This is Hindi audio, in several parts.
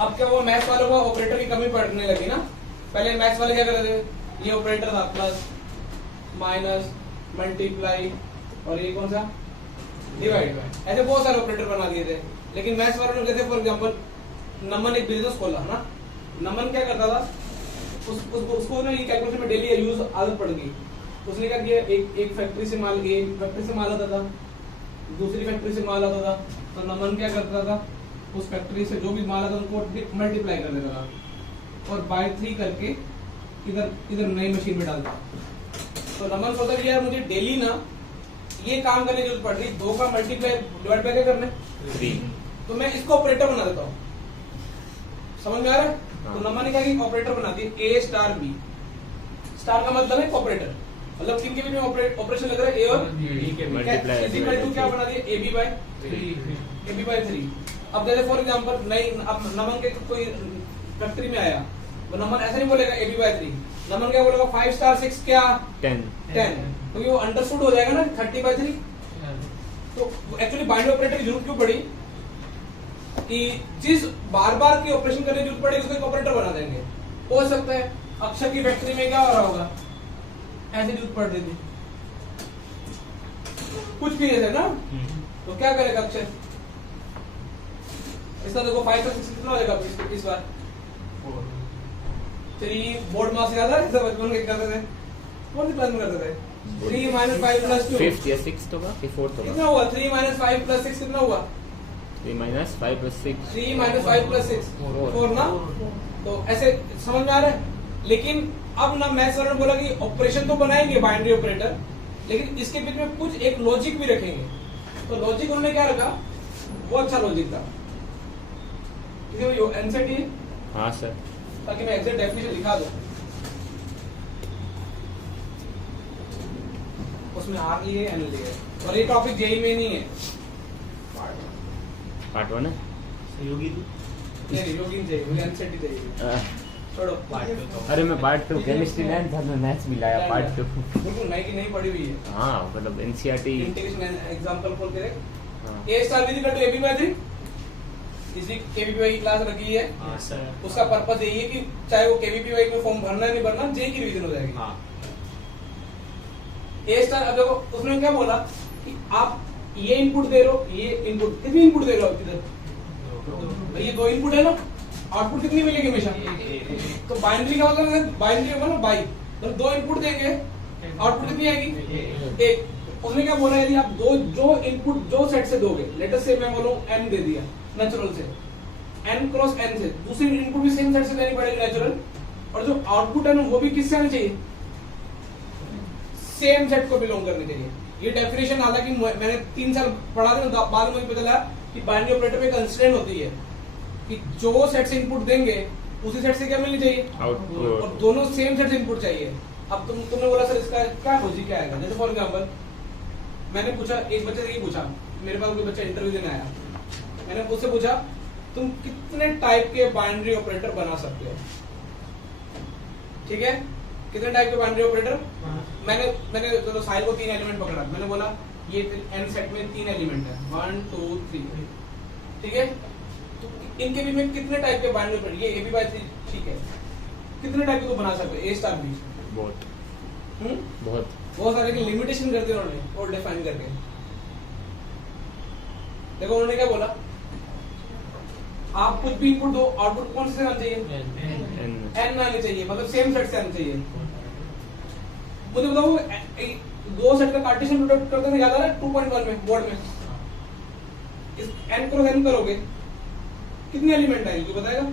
अब क्या हुआ, मैथ्स वालों को ऑपरेटर की कमी पड़ने लगी ना। पहले मैथ्स वाले क्या करते थे, ये ऑपरेटर था प्लस माइनस मल्टीप्लाई और ये कौन सा डिवाइड, ऐसे बहुत सारे ऑपरेटर बना दिए थे। लेकिन मैथ्स वालों ने जैसे फॉर एग्जांपल नमन एक बिजनेस खोला ना, नमन क्या करता था, उसको ना ये कैलकुलेशन में डेली यूज आदत पड़ गई। उसने क्या किया, एक फैक्ट्री से माल आता था, दूसरी फैक्ट्री से माल आता था, तो नमन क्या करता था, उस फैक्ट्री से जो भी माल आता था उनको मल्टीप्लाई कर देता था और बाय 3 करके इधर नई मशीन में डालता। तो नमन सोचता कि यार मुझे डेली ना ये काम करने की जरूरत पड़ रही, 2 का मल्टीप्लाई डिवाइड बाय क्या करना है 3, तो मैं इसको ऑपरेटर बना देता हूँ। समझ में आ रहा है? तो नमन ने क्या किया, ऑपरेटर बना दिया ए स्टार बी। स्टार का मतलब है ऑपरेटर, मतलब किन के बीच में ऑपरेशन लग रहा है, ए और बी के बीच। क्या बना दिया, ए बी बाय 3। अब जैसे फॉर एग्जांपल नई, अब नमन के कोई फैक्ट्री में आया, वो नमन ऐसा नहीं बोलेगा ए बी बाय 3, नमन क्या बोलेगा 5 स्टार 6 क्या 10, तो ये वो अंडरस्टूड हो जाएगा ना 30 बाय 3। तो एक्चुअली बाइनरी ऑपरेटर की जरूरत क्यों पड़ी कि जिस बार बार की ऑपरेशन करने की जरूरत पड़ेगी उसको एक ऑपरेटर बना देंगे। हो सकता है अक्षर की फैक्ट्री में क्या हो रहा होगा, ऐसी जरूरत पड़ रही थी कुछ भी है ना, तो क्या करेगा अक्षर, इसका देखो 5 और 6 कितना हो जाएगा इस बार 3। बोर्ड मार्क्स याद है, जैसे बचपन में करते थे, कौन सी क्लास में करते थे, 3 - 5 + 2 5th या 6th होगा कि 4th होगा, कितना हुआ, 3 - 5 + 6 कितना हुआ, 3 - 5 + 6, 3 - 5 + 6 4 ना। तो ऐसे समझ में आ रहा है। लेकिन अब ना मैथ्स वालों ने बोला कि ऑपरेशन तो बनाएंगे बाइनरी ऑपरेटर, लेकिन इसके बीच में कुछ एक लॉजिक भी रखेंगे। तो लॉजिक उन्होंने क्या रखा, वो अच्छा लॉजिक था। एनसीटी, हाँ सर, ताकि मैं एग्जैक्ट डेफिनेशन लिखा दूं, उसमें आर लिए एन लिए, और ये टॉपिक जेई में नहीं है, पार्ट 1 है, नहीं योगिन चाहिए, मुझे एनसीटी चाहिए, छोड़ो। अरे मैं पार्ट 2 केमिस्ट्री लाइन था, मैं मैथ्स भी लाया पार्ट 2। बिल्कुल नई की नहीं पड़ी हुई है। हाँ मतलब एनसीईआरटी इंटीग्रेशन एग्जांपल खोल के देख, A star B equal to A B by 3, इसी केवीपीवाई की क्लास रखी है। हाँ सर, उसका पर्पस यही है कि चाहे वो केवीपीवाई में फॉर्म भरना है नहीं भरना, जेई की रिवीजन हो जाएगी। हाँ ए स्टार, अब देखो उसने क्या बोला कि आप ये इनपुट दे रहे हो, ये इनपुट, कितनी इनपुट दे रहे हो इधर, ये 2 इनपुट है ना, आउटपुट कितनी मिलेगी हमेशा, तो बाइनरी का मतलब है, बाइनरी होगा ना बाई, तो 2 इनपुट देंगे आउटपुट कितनी आएगी 1। उसने क्या बोला, यदि आप जो इनपुट जो सेट से दोगे, लेट अस से मैं बोलूं n दे दिया नेचुरल से, n क्रॉस n से, दूसरी इनपुट भी सेम सेट से लेनी पड़ेगी नेचुरल, और जो आउटपुट है ना वो भी किससे आना चाहिए, सेम सेट को बिलोंग करने चाहिए। ये डेफिनेशन हालांकि मैंने 3 साल पढ़ा था, बाद में मुझे पता चला कि बाइनरी ऑपरेटर में कंस्ट्रेंट होती है कि जो सेट से इनपुट देंगे उसी सेट से क्या मिलनी चाहिए आउटपुट, और दोनों सेम सेट से इनपुट चाहिए। अब तुमने बोला सर इसका क्या लॉजिक क्या आएगा, जैसे फॉर एग्जांपल मैंने पूछा, एक बच्चे से ये पूछा, मेरे पास कोई बच्चा इंटरव्यू देने आया, मैंने उससे पूछा तुम कितने टाइप के बाइनरी ऑपरेटर बना सकते हो, ठीक है, कितने टाइप के बाइनरी ऑपरेटर, मैंने चलो साहिल को 3 एलिमेंट पकड़ा, मैंने बोला ये n सेट में 3 एलिमेंट है 1 2 3, ठीक है, तो इनके भी में कितने टाइप के बाइनरी ऑपरेटर, ये ab by 3, ठीक है, कितने टाइप के तो बना सकते हो, a स्टार b, बहुत सारे की लिमिटेशन कर दी उन्होंने और डिफाइन करके। देखो उन्होंने क्या बोला, आप कुछ भी इनपुट दो, आउटपुट कौन से आना चाहिए, n आने चाहिए, मतलब सेम सेट से आना चाहिए। मुझे बताओ 2 सेट का कार्टेशियन प्रोडक्ट करते थे, याद आ रहा है 2.1 में बोर्ड में, इस n क्रॉस n करोगे कितने एलिमेंट आएंगे बताएगा,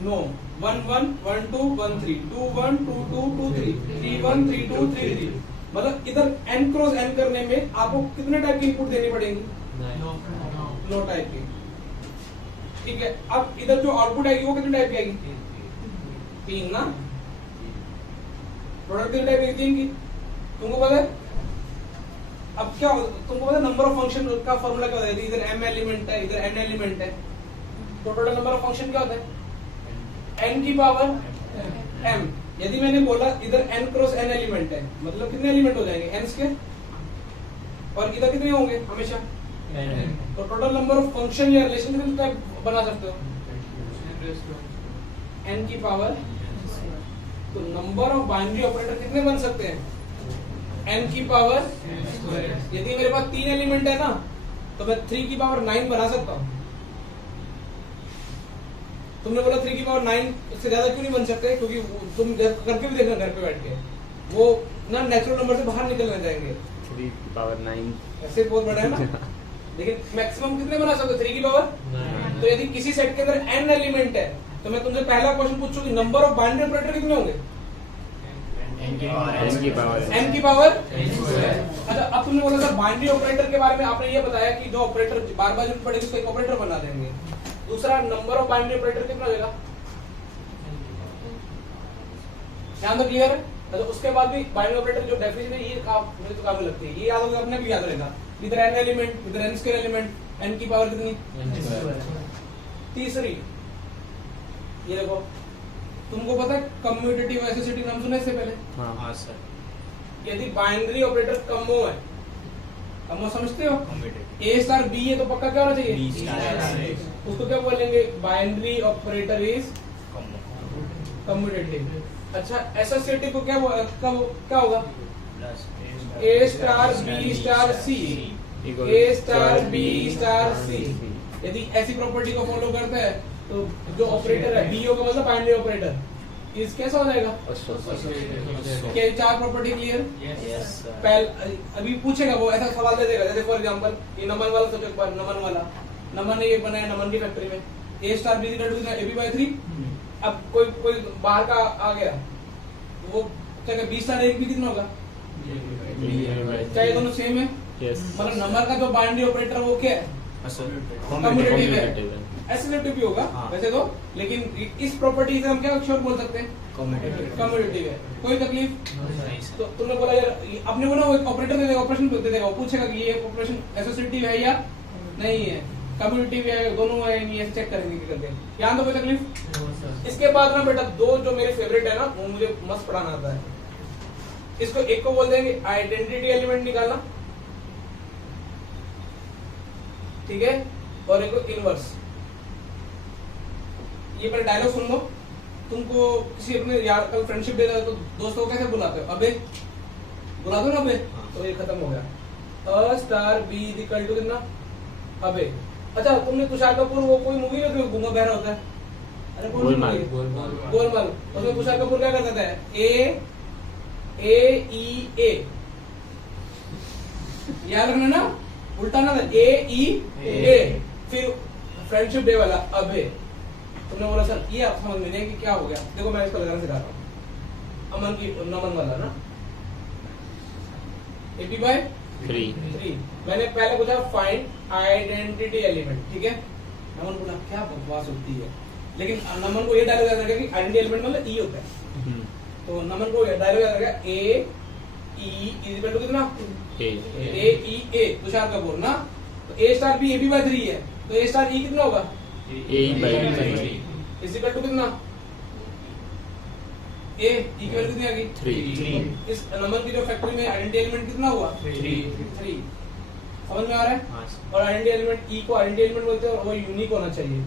नो 1 1 1 2 1 3 2 1 2 2 2 3 3 1 3 2 3 3, मतलब इधर n क्रॉस n करने में आपको कितने टाइप की इनपुट देनी पड़ेगी, 9 टाइप की, ठीक है। अब इधर जो आउटपुट आएगी वो कितने टाइप की आएगी, 3 ना, प्रोडक्ट कितने टाइप की 3 की, तुमको पता है। अब क्या तुमको पता है नंबर ऑफ फंक्शन का फॉर्मूला क्या होता है, इधर m एलिमेंट है इधर n एलिमेंट है, तो टोटल नंबर ऑफ फंक्शन क्या होता है n की पावर m। यदि मैंने बोला इधर n क्रॉस n एलिमेंट है, मतलब कितने एलिमेंट हो जाएंगे n के, और इधर कितने होंगे हमेशा तो टोटल नंबर ऑफ फंक्शन या रिलेशन कितने टाइप बना सकते हो? n की पावर। तो नंबर ऑफ बाइनरी ऑपरेटर कितने बन सकते हैं? n की पावर। यदि मेरे पास 3 एलिमेंट है ना, तो मैं 3 की पावर 9 बना सकता हूँ। तुमने बोला 3 की पावर 9 से ज्यादा क्यों नहीं बन सकते? क्योंकि तुम करके भी देखना घर पे बैठ के, वो ना नेचुरल नंबर से बाहर निकलने जाएंगे। 3 की पावर 9 ऐसे बहुत बड़ा है ना। लेकिन मैक्सिमम कितने बना सकते हो? 3 की पावर। तो यदि किसी सेट के अंदर n एलिमेंट है, तो मैं तुमसे पहला क्वेश्चन पूछूंगी, नंबर ऑफ बाइनरी ऑपरेटर कितने होंगे? n की पावर n की पावर। अच्छा, अब तुमने बोला था बाइनरी ऑपरेटर के बारे में, आपने ये बताया कि जो ऑपरेटर बार बार जरूरत पड़ेगी उसको एक ऑपरेटर बना देंगे। दूसरा, नंबर ऑफ बाइनरी ऑपरेटर कितना हो जाएगा? ध्यान तो क्लियर है? तो उसके बाद भी बाइनरी ऑपरेटर जो डेफिनेशन है, ये मुझे तो काफी लगती है, ये याद होगा, अपने भी याद रहेगा। इधर n एलिमेंट, इधर n स्क्वायर एलिमेंट, n की पावर कितनी? तीसरी, ये देखो, तुमको पता है कम्यूटेटिव एसोसिएटिव नाम सुना इससे पहले? हाँ सर। यदि बाइनरी ऑपरेटर कमो है, कमो समझते हो? A स्टार B है तो पक्का क्या होना चाहिए? B star. उसको क्या बोलेंगे? Binary operator is commutative. अच्छा, एसोसिएटिव को क्या होगा? A star B star C, A star B star C। यदि ऐसी प्रॉपर्टी को फॉलो करता है तो जो ऑपरेटर है BO का मतलब बाइनरी ऑपरेटर इस कैसा हो जाएगा? क्या 4 प्रॉपर्टी क्लियर? अभी पूछेगा वो, ऐसा सवाल दे देगा, जैसे फॉर एग्जांपल ये नमन वाला सोचो, पर नमन वाला, नमन ने ये बनाया नमन की फैक्ट्री में, A star B equal to AB/3। अब कोई बाहर का आ गया, वो क्या B स्टार A कितना होगा? क्या ये दोनों सेम है? मतलब नंबर का जो बाइनरी ऑपरेटर वो क्या है? कम्यूटेटिव है। एसोसिएटिव भी होगा वैसे तो, लेकिन इस प्रॉपर्टी से हम क्या श्योर बोल सकते हैं? कम्यूटेटिव है। कोई तकलीफ? तो तुमने बोला यार, आपने बोला वो एक ऑपरेटर दे देगा, ऑपरेशन दे देगा, वो पूछेगा कि ये ऑपरेशन एसोसिएटिव है या नहीं है, कम्यूटेटिव है, दोनों है नहीं है, चेक करेंगे करके। यहाँ तो कोई तकलीफ? इसके बाद ना बेटा, दो जो मेरे फेवरेट है ना, वो मुझे मस्त पढ़ाना आता है। इसको एक को बोल देंगे आइडेंटिटी एलिमेंट निकालना, ठीक है, और एक को इनवर्स। ये पर डायलॉग सुन लो। तुमको किसी अपने यार कल फ्रेंडशिप डे था तो दोस्तों को कैसे बुलाते हो? अबे बुला दो ना अबे, तो ये खत्म हो गया। A star B equal to कितना? अबे। अच्छा, तुमने तुषार कपूर वो कोई मूवी में गूंगा बहरा होता है? अरे गोलमाल। उसमें तुषार कपूर क्या करता है? A याद रखना ना, उल्टा ना, A फिर फ्रेंडशिप डे वाला अबे। तुमने बोला सर ये आप समझ में नहीं कि क्या हो गया? देखो मैं इसको लगाना सिखा रहा हूँ। अमन की नमन वाला ना, AB/3। मैंने पहले पूछा फाइंड आइडेंटिटी एलिमेंट, ठीक है? नमन बोला क्या बकवास होती है, लेकिन नमन को ये डायलॉग याद रखेगा कि आइडेंटिटी एलिमेंट मतलब E होता है। तो नमन को डायलॉग याद रखेगा A E इक्वल टू कितना? A तुषार कपूर ना, तो A स्टार B AB/3 है, तो A स्टार E कितना होगा? A/3 इज इक्वल टू कितना? A इक्वल कितनी आ गई? 3। इस नंबर की जो फैक्ट्री में आइडेंटिटी एलिमेंट कितना हुआ? 3। समझ में आ रहा है? और आइडेंटिटी एलिमेंट E को आइडेंटिटी एलिमेंट बोलते हैं, और वो यूनिक होना चाहिए।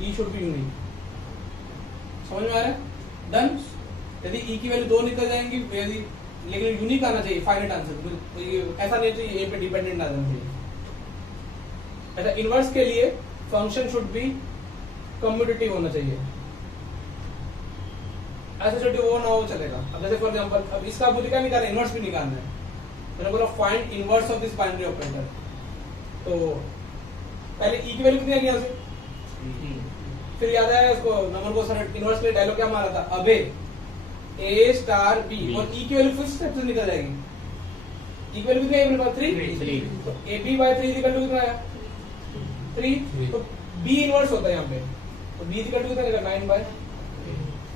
E should be unique. समझ में आ रहा है? डन। यदि E की वैल्यू 2 निकल जाएंगी, यदि लेकिन यूनिक आना चाहिए, फाइनाइट आंसर। ऐसा नहीं चाहिए A पे डिपेंडेंट ना आना चाहिए। अच्छा, इनवर्स के लिए फंक्शन शुड बी कम्यूटेटिव होना चाहिए, एसोसिएटिव वो ना हो चलेगा। अब जैसे फॉर एग्जांपल, अब इसका मुझे क्या निकालना है? इनवर्स भी निकालना है। मैंने बोला find inverse of this binary operator, तो पहले E की वैल्यू कितनी आ गई यहाँ से? फिर याद आया उसको, नंबर को सर इनवर्स के लिए डायलॉग क्या मारा था? अबे A स्टार B, और E की वैल्यू फिक्स स्टेप से निकल जाएगी। E की वैल्यू कितनी है मेरे पास? 3। तो AB/3 इक्वल टू कितना आया? 3। तो B इनवर्स होता है यहाँ पे, तो B इक्वल टू कितना आएगा? 9/8।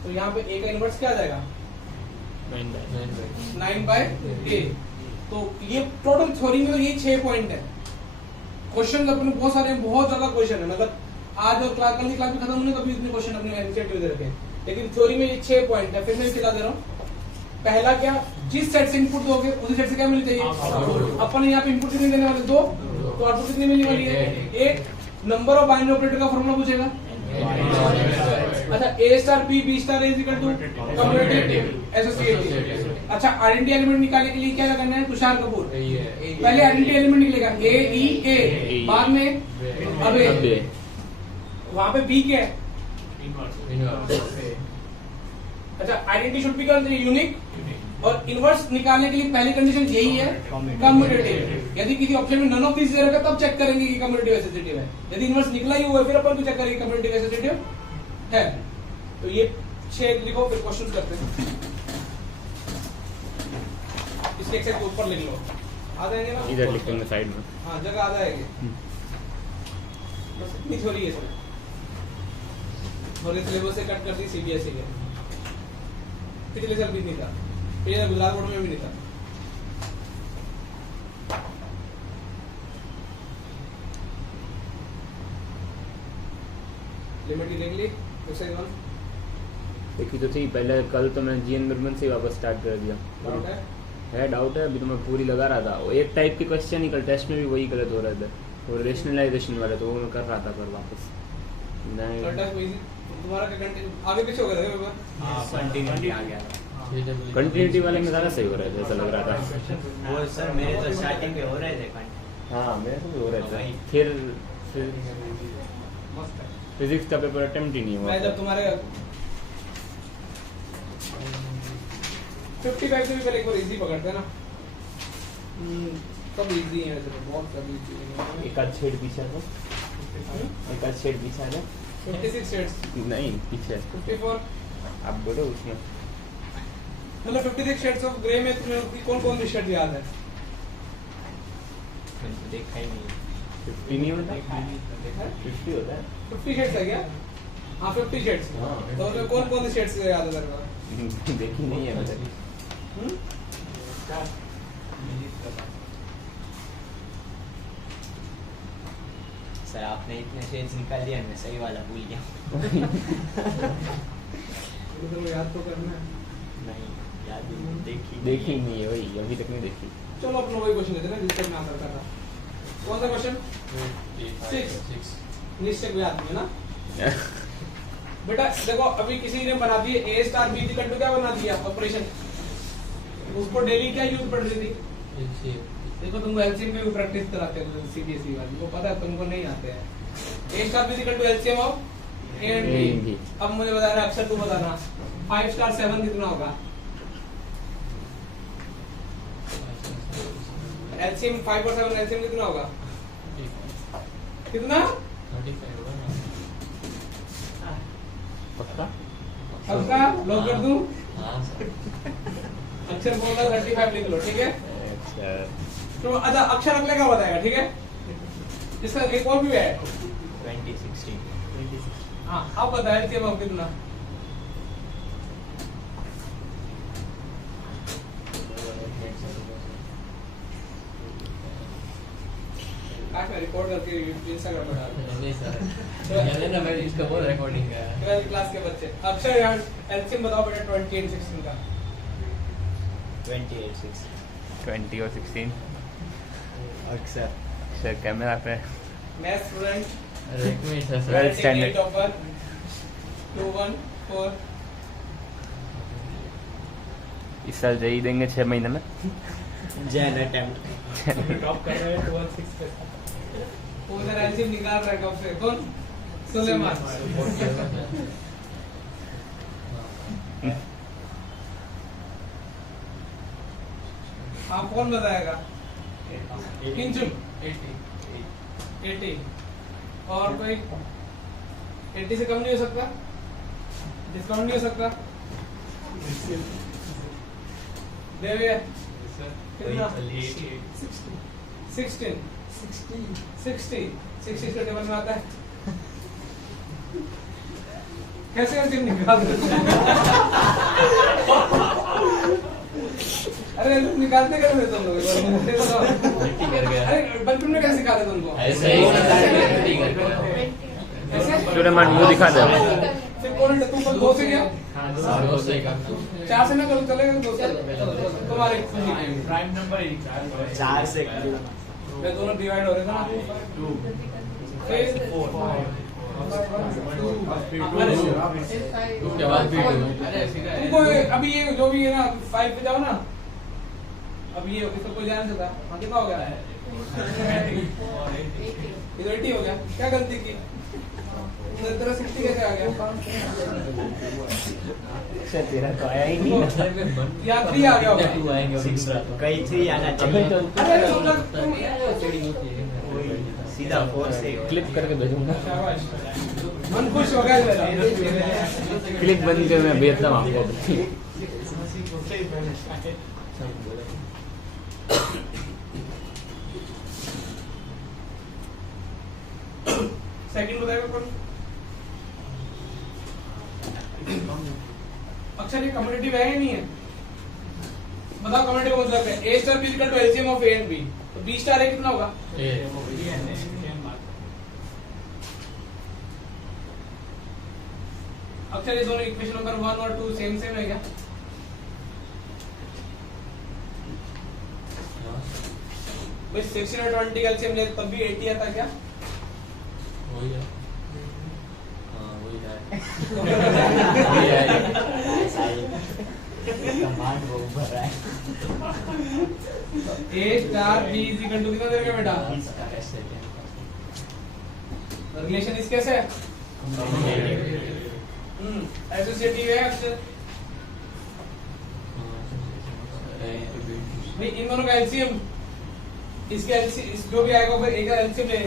तो यहाँ पे A का इनवर्स क्या आ जाएगा? 9/8। तो ये टोटल थ्योरी में तो ये 6 पॉइंट है। क्वेश्चन अपने बहुत सारे, बहुत ज्यादा क्वेश्चन है, मतलब आज और क्लास कल की क्लास में खत्म होने तभी इतने क्वेश्चन अपने एनसीईआरटी दे रखे हैं, लेकिन थ्योरी में ये 6 पॉइंट है। फिर मैं खिला दे रहा हूँ। पहला क्या? जिस सेट से इनपुट दोगे उसी सेट से क्या मिलनी चाहिए। अपन यहाँ पे इनपुट कितनी देने वाले 2, तो आउटपुट कितनी मिलने वाली है 1। नंबर ऑफ बाइनरी ऑपरेटर का फॉर्मूला पूछेगा। अच्छा A star B B star A equal to commutative associative. अच्छा आइडेंटिटी एलिमेंट निकालने के लिए क्या करना है तुषार कपूर, पहले आइडेंटिटी एलिमेंट निकलेगा A E A, बाद में अब A, वहां पे B क्या है। अच्छा आइडेंटिटी शुड बी यूनिक, और इनवर्स निकालने के लिए पहली कंडीशन यही है कम्युटेटिव। यदि किसी ऑप्शन में नन ऑफ दिस रहेगा तब चेक करेंगे कि कम्युटेटिव एसोसिएटिव है। यदि इनवर्स निकला ही हुआ है फिर अपन को चेक करेंगे कम्युटेटिव एसोसिएटिव है। तो ये 6 लिखो, फिर क्वेश्चंस करते हैं। इसके एक सेट ऊपर लिख लो, आ जाएंगे ना इधर लिख देंगे साइड में। हाँ जगह आ जाएगी, बस इतनी थोड़ी है सर। और इस सिलेबस से कट कर दी सीबीएसई ने, पिछले साल भी नहीं था, पिछले गुजरात बोर्ड में भी नहीं था। लिमिट की देख ली एक्सरसाइज 1 देखी तो थी पहले, कल तो मैं जीएन बर्मन से वापस स्टार्ट कर दिया। डाउट है डाउट है, अभी तो मैं पूरी लगा रहा था। वो एक टाइप के क्वेश्चन ही कल टेस्ट में भी वही गलत हो रहे थे, वो रेशनलाइजेशन वाले, तो वो मैं कर रहा था पर वापस नहीं। तुम्हारा क्या कंटिन्यू आगे पीछे हो गया था पेपर? हां कंटिन्यूटी आ गया, कंटिन्यूटी वाले में ज़्यादा सही हो रहे थे ऐसा लग रहा था। वो सर मेरे तो स्टार्टिंग में हो रहे थे कंटिन्यू। हाँ मेरे से भी हो रहे थे, फिर मस्त है। फिजिक्स का पेपर अटेम्प्ट ही नहीं हुआ। मैं जब तुम्हारे 55 से भी पहले एक बार इजी पकड़ते हैं ना, सब इजी है वैसे तो, बहुत सब इजी है। एक आध छेड़ पीछे है, एक आध छेड़ पीछे है 56 शेड्स नहीं पीछे 54। आप बोलो उसमें मतलब 56 शेड्स ऑफ ग्रे में तुम्हें कौन कौन से शेड याद है? देखा ही नहीं। 50 नहीं होता, 50 होता है। 50 शेड्स है क्या? हाँ 50 शेड्स। हाँ। तो उसमें कौन कौन से शेड्स याद है तेरे को? देखी नहीं है मैंने। सर आपने इतने शेड्स निकाल दिया, मैं सही वाला भूल गया। तो याद तो करना है। नहीं याद ही नहीं, देखी नहीं है वही, अभी तक नहीं देखी। चलो अपना वही क्वेश्चन लेते हैं ना जिसका मैं आंसर कर रहा। कौन सा क्वेश्चन? 6 निश्चय भी याद नहीं है ना बेटा। देखो अभी किसी ने बना दी A star B equal to क्या बना दिया ऑपरेशन, उसको डेली क्या यूज पड़ रही थी। देखो तुमको एलसीएम में भी प्रैक्टिस कराते हैं सीबीएसई वाली को, पता है तुमको नहीं आते हैं। A star B equal to LCM of A and B। अब मुझे बताना अक्षर तू बताना 5 स्टार 7 कितना होगा? एलसीएम 5 और 7 एलसीएम कितना होगा? कितना? पक्का पक्का लॉक कर दूं? हां सर। अक्षर बोल रहा 35 लिख लो, ठीक है। अच्छा तो अच्छा अक्षर अगले का बताएगा, ठीक है। इसका एक और भी है 2016। हाँ अब बताया कि अब कितना? आज मैं रिकॉर्ड करके इंस्टाग्राम पे डाल दूंगा। नहीं सर याद है ना, मैं इसका वो रिकॉर्डिंग है 12th क्लास के बच्चे। अक्षर यार एलसीएम बताओ बेटा 20 और 16 का। 28 6 20 और 16 अक्सर सर कैमरा पे मैथ स्टूडेंट अरे एक minute sir Well standard. Topper 214। इस साल जेई देंगे 6 महीने में। जैन अटेम्प्ट टॉप कर रहे हैं 12 6 पे। वो उधर एलसीएम निकाल रहा है कब से, कौन? सुलेमान। आप कौन बताएगा? किंचुम 80 और कोई 80 से कम नहीं हो सकता, डिस्काउंट नहीं हो सकता। देविया कितना? 60 के टेबल में आता है। कैसे एलसीएम निकाल अरे निकालते कैसे तुम लोग? कर गया अरे बचपन में कैसे सिखाते तुमको? ऐसे ही ऐसे? सुलेमान मुंह दिखा दे। फिर कौन है? तुम पर 2 से क्या? दो से करना 4 से ना करो, चलेगा 2 से? तुम्हारे प्राइम नंबर ही 4 4 से ये दोनों डिवाइड हो रहे थे ना। फिर 2 के बाद भी 2 तुमको अभी ये जो भी है ना 5 पे जाओ ना, अब ये इसको कोई ध्यान नहीं देता। कितना हो गया? इधर 80 हो गया। क्या गलती की? इधर 60 कैसे आ गया? सर तेरा तो आया ही नहीं ना। यहाँ 3 आ गया होगा। 2 आएंगे और दूसरा तो कहीं 3 आना अबे चाहिए। तो अरे तुम लोग वही, सीधा 4 से क्लिप करके भेजूंगा। शाबाश, मन खुश हो गया मेरा। क्लिप बंद कर मैं भेजता हूँ आपको। सेकंड बताएगा कौन? अक्षर ये कम्युनिटिव है या नहीं है? बताओ कम्युनिटिव मतलब क्या है? A star B equal to LCM of A and B। तो B स्टार A कितना होगा? अक्षर ये दोनों इक्वेशन नंबर 1 और 2 सेम सेम है क्या? भाई 16 और 20 का एलसीएम ले तब भी 80 आता क्या? वही है हाँ वही है कमांड वो भर रहा है। A star B is equal to कितना देगा बेटा? रिलेशन इस कैसे है? एसोसिएटिव है अक्षर। नहीं इन दोनों का एलसीएम, इसके एलसीएम इस जो भी आएगा फिर एक का एलसीएम ले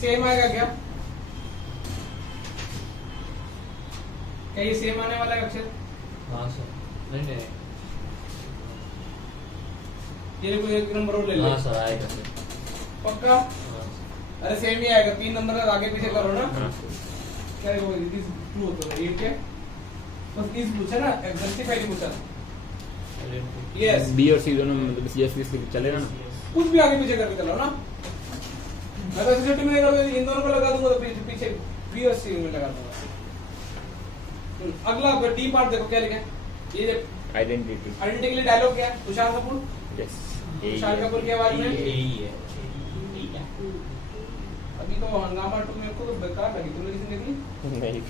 सेम आएगा क्या? क्या ये सेम आने वाला है अक्षर? हाँ सर नहीं नहीं ये कोई एक नंबर और ले ले। हाँ सर आएगा सर पक्का? हाँ अरे सेम ही आएगा, 3 नंबर का आगे पीछे करो ना। हाँ। क्या है वो इज ट्रू होता है ये क्या? बस इस पूछा ना, जस्टिफाई नहीं पूछा। यस, बी और सी दोनों मतलब जैसे जैसे चलेगा ना। कुछ भी आगे पीछे करके चलो ना। मैं तो एसोसिएटिव में लगा दूंगा, इन दोनों को लगा दूंगा तो पीछे बी और सी में लगा दूंगा। अगला डी पार्ट देखो क्या लिखा है? ये आइडेंटिटी। आइडेंटिटी के लिए डायलॉग क्या है? तुषार कपूर। यस। तुषार कपूर की आवाज में यही है। अभी तो हंगामा 2 मेरे को तो बेकार लगी। तुमने किसी ने देखी? नहीं।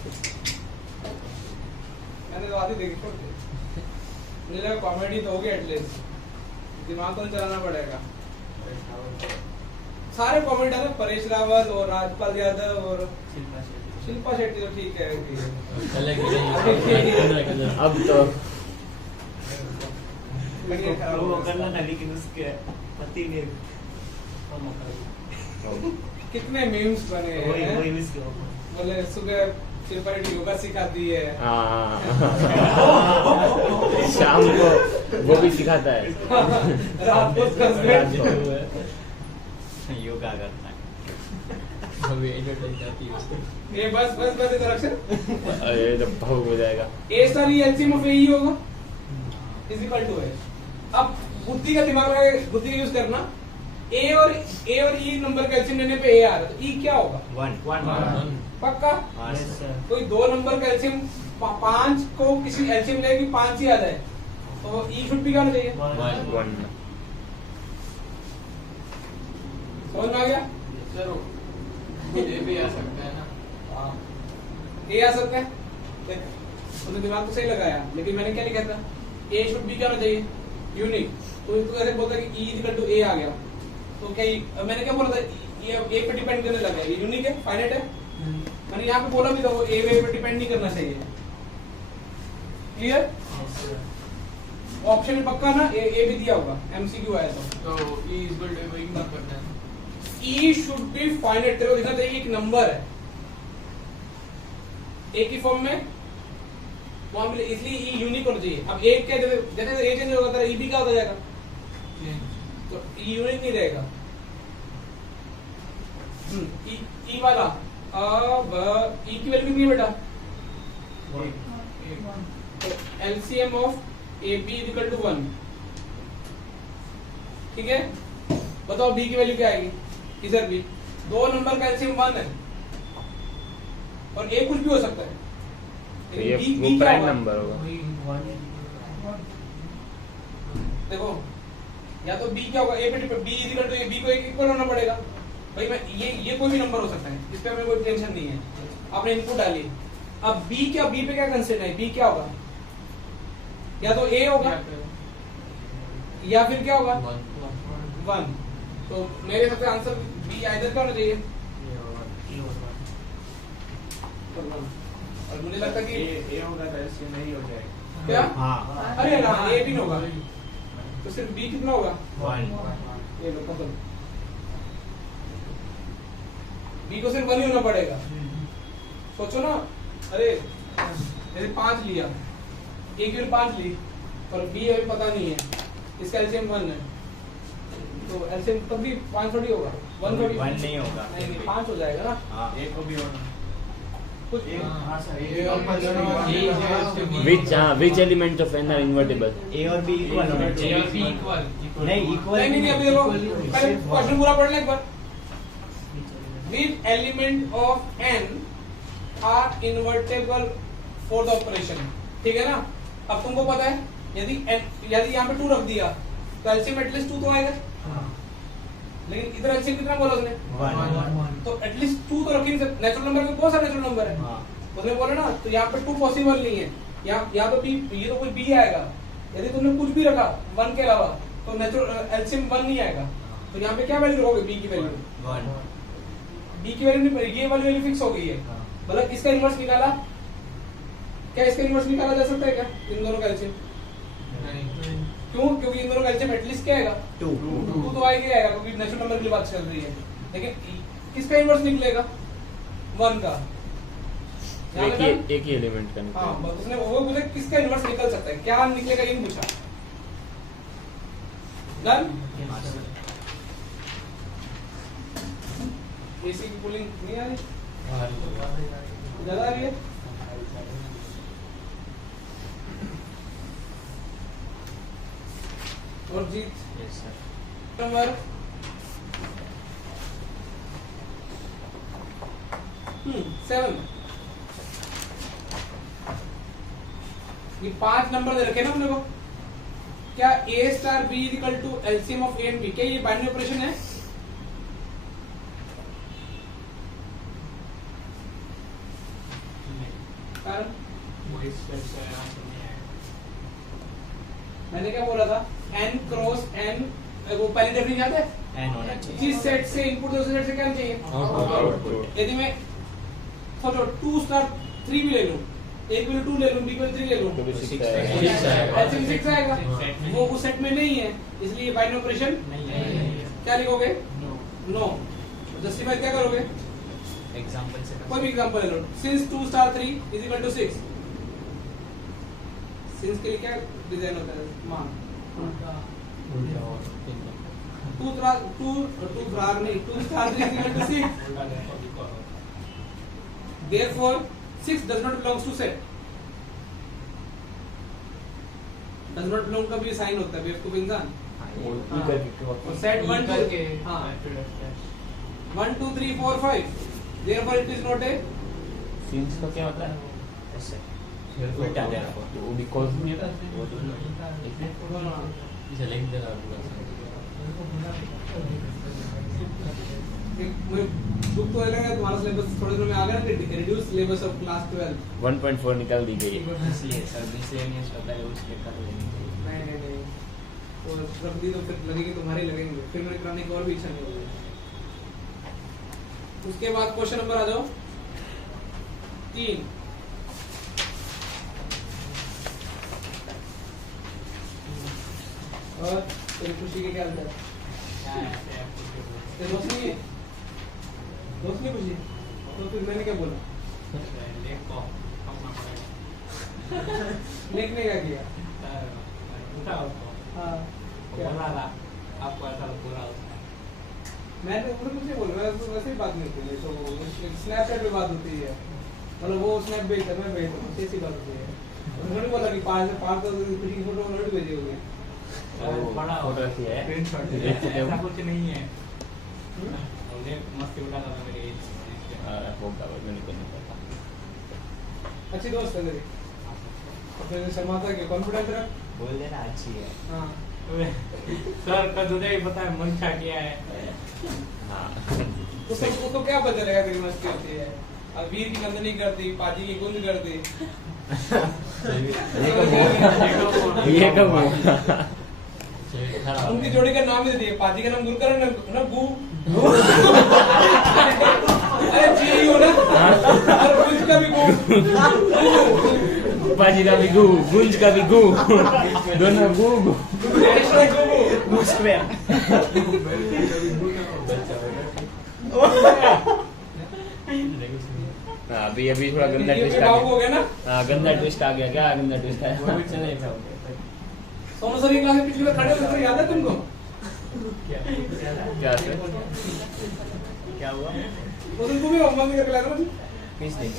मैंने तो आधी देखी छोड़ दी। मुझे लगा कॉमेडी तो होगी एटलीस्ट, दिमाग तो चलाना पड़ेगा। सारे कॉमेडी है, परेश रावल और राजपाल यादव और शिल्पा शेट्टी तो ठीक है। अब तो वो करना था लेकिन उसके पति ने कितने मीम्स बने हैं। वही उसके बोले सुबह शिल्पा शेट्टी योगा सिखाती है, हाँ। शाम को वो भी सिखाता है। रात को उसका रात husband। को। योगा करता है। अभी एडवर्टाइज आती है ये बस इधर अक्षर। अरे तो भावुक हो जाएगा। ए स्टार ई एलसीएम ऑफ ए ही होगा इज इक्वल टू है। अब बुद्धि का दिमाग लगा, बुद्धि का यूज करना। ए और ई नंबर का एलसीएम लेने पे ए आ रहा है तो ई क्या होगा? 1 पक्का? कोई 2 नंबर का एलसीएम 5 को किसी एलसीएम लेगी 5 ही आ जाए तो ई शुड भी क्या होना चाहिए? 1। समझ में आ गया? ये भी आ सकता है ना। ए आ सकता है। देख तो दिमाग तो सही लगाया लेकिन मैंने क्या लिखा था? ए शुड भी क्या होना चाहिए? यूनिक। तो तू ऐसे बोलता कि ई इक्वल टू ए आ गया तो क्या मैंने क्या बोला था? ये ए पे डिपेंड करने लगा है, ये यूनिक है, फाइनाइट है। मैंने यहाँ पे बोला भी था वो ए पे डिपेंड नहीं करना चाहिए। क्लियर? ऑप्शन में पक्का ना ए भी दिया होगा, एमसीक्यू आया था। तो E is equal to ignore करना है। E should be finite. तेरे को दिखना चाहिए एक नंबर है ए की फॉर्म में, वहां मिले, इसलिए ई यूनिक होना चाहिए। अब एक क्या जैसे ए चेंज होगा तेरा ई भी क्या होता जाएगा? तो ई यूनिक नहीं रहेगा। ई वाला अब ई की वैल्यू कितनी है बेटा? तो LCM of A B equal to 1। ठीक है, बताओ बी की वैल्यू क्या आएगी? इधर भी 2 नंबर का एलसीएम 1 है और ए कुछ भी हो सकता है। तो ये B वो क्या प्राइम होगा? नंबर होगा। देखो या तो b क्या होगा, a पे b इक्वल टू b को एक इक्वल होना पड़ेगा भाई। मैं ये कोई भी नंबर हो सकता है, इस पे हमें कोई टेंशन नहीं है। आपने इनपुट डाली, अब b क्या, b पे क्या कंस्ट्रेंट है, b क्या होगा, या तो a होगा या फिर क्या होगा 1। तो मेरे हिसाब से आंसर b आइदर क्या होना चाहिए, और मुझे लगता है कि ए होगा तो ऐसे नहीं हो जाएगा। क्या हाँ अरे ना a भी नहीं होगा, तो सिर्फ b कितना होगा, 1 ये लो खत्म। b को सिर्फ 1 ही होना पड़ेगा। सोचो ना, अरे जैसे 5 लिया, a की वैल्यू 5 ली और b अभी पता नहीं है, इसका एलसीएम 1 है, तो एलसीएम तब भी 5 थोड़ी होगा, 1 थोड़ी, 1 नहीं होगा। नहीं 5 हो जाएगा ना हाँ ए को भी होना। कुछ हाँ सर, ए और which element of n are invertible? ए और बी इक्वल होना चाहिए। नहीं इक्वल नहीं अभी देखो पहले क्वेश्चन पूरा पढ़ ले एक बार। Which element of n are invertible for the operation, ठीक है ना। अब तुमको पता है यदि यहाँ पे 2 रख दिया तो एलसीएम एटलीस्ट 2 तो आएगा, लेकिन इधर एलसीएम कितना बोला उसने, 1 तो एटलीस्ट 2 तो रख ही नहीं सकते। नेचुरल नंबर में बहुत सारे नेचुरल नंबर है, हाँ उसने बोला ना, तो यहाँ पे 2 पॉसिबल नहीं है। या तो b, ये तो कोई b आएगा। यदि तुमने कुछ भी रखा 1 के अलावा तो नेचुरल एलसीएम 1 नहीं आएगा। तो यहाँ पे क्या वैल्यू रखोगे, b की वैल्यू, 1 b की वैल्यू नहीं पड़ेगी, ये वाली वैल्यू फिक्स हो गई है। मतलब इसका इनवर्स निकाला, क्या इसका इनवर्स निकाला जा सकता है क्या इन दोनों का एलसीएम, क्यों, क्योंकि इन दोनों का एलसीएम एटलीस्ट क्या आएगा 2 2 तो आएगा ही आएगा, क्योंकि नेचुरल नंबर के लिए बात चल रही है। लेकिन किसका इनवर्स निकलेगा, 1 का। एक ही एलिमेंट का हाँ निकलेगा। बस उसने वो पूछा किसका इनवर्स निकल सकता है, क्या निकलेगा ये नहीं पूछा। डन। एसी की कूलिंग नहीं आ रही, ज्यादा आ रही है। और जीत यस सर नंबर 7। ये 5 नंबर दे रखे ना हमने को, क्या a star b equal to LCM of a and b, क्या ये बाइनरी ऑपरेशन है, कारण वो इस सेट से आंसर नहीं आएगा। मैंने क्या बोला था, n क्रॉस n, वो पहली डेफिनेशन याद है, एन होना चाहिए। जिस सेट से इनपुट दूसरे सेट से क्या चाहिए आउटपुट। यदि मैं सोचो 2 स्टार 3 भी ले लूं, एक भी 2 ले लूं, b को 3 ले लूं, तो भी तो 6 six आएगा। आएगा। एलसीएम 6 आएगा। वो उस सेट में नहीं है, इसलिए बाइनरी ऑपरेशन क्या लिखोगे, नो। जस्टिफाई क्या करोगे, एग्जांपल से कोई भी एग्जांपल ले लो। Since 2 star 3 is equal to 6, since के लिए क्या डिजाइन होता है, मान 2 star 2 star 3 is equal to 6, therefore 6 does not belongs to set, does not belong का भी साइन होता है बेवकूफ इंसान। और सेट 1 2 हां 1 2 3 4 5, therefore it is not a, scenes का क्या होता है? ऐसे उल्टा दे रहा वो बिकॉज़ इसे लिख दे रहा पूरा मुझे दुख तो लगा तुम्हारा सिलेबस थोड़े दिनों में आ गया ना, रिड्यूस सिलेबस ऑफ क्लास 12। 1.4 निकाल दी गई। इसलिए सर मिसलेनियस होता है उसके कर लेंगे। नहीं तो रख दी तो फिर लगेगी तुम्हारे लगेंगे, फिर मेरे कराने की और भी इच्छा नहीं होगी। उसके बाद क्वेश्चन नंबर आ जाओ 3। और तेरी खुशी के क्या हाल है, तेरे दोस्त नहीं है, दोस्त नहीं खुशी, तो फिर मैंने क्या बोला, लिखने का किया, हाँ क्या आपको ऐसा पूरा मैंने मुझे बोल रहा है, वैसे ही बात नहीं होती है, तो स्नैपचैट पे बात होती है, मतलब वो स्नैप भेजता है मैं भेजता हूँ, ऐसी बात होती है। उन्होंने बोला कि 5 तो खुशी की फोटो उन्होंने भेजी होगी, बड़ा फोटो सी है। ऐसा कुछ नहीं है। मस्ती उठाता था मेरे होगा, मुझे नहीं पता। अच्छी दोस्त है मेरी अपने से शर्माता है कॉन्फिडेंट रख बोल देना अच्छी है। हाँ सर का तुझे ही पता है मन क्या किया है। हाँ उसको क्या पता चलेगा तेरी मस्ती होती है अब वीर की कंदनी करती पाजी की गुंद करती ये कब हुआ? उनकी जोड़ी का नाम ही दे दिए पाजी का नाम गुरकर ना गु अरे जी हो ना और गुंज का भी गु पाजी का भी गु, गुंज का भी गु, दोनों गु गु। गू स्क्वायर। हाँ अभी थोड़ा गंदा ये ट्विस्ट आ बाबू हो गया। गया ना हाँ गंदा ट्विस्ट आ गया। क्या गंदा ट्विस्ट है? वो भी चलेगा। सोनू सर की क्लास में पिछली बार खड़े होते थे याद है तुमको क्या सर? क्या हुआ? वो दिन तू भी होमवर्क नहीं करके लाया था ना किस दिन?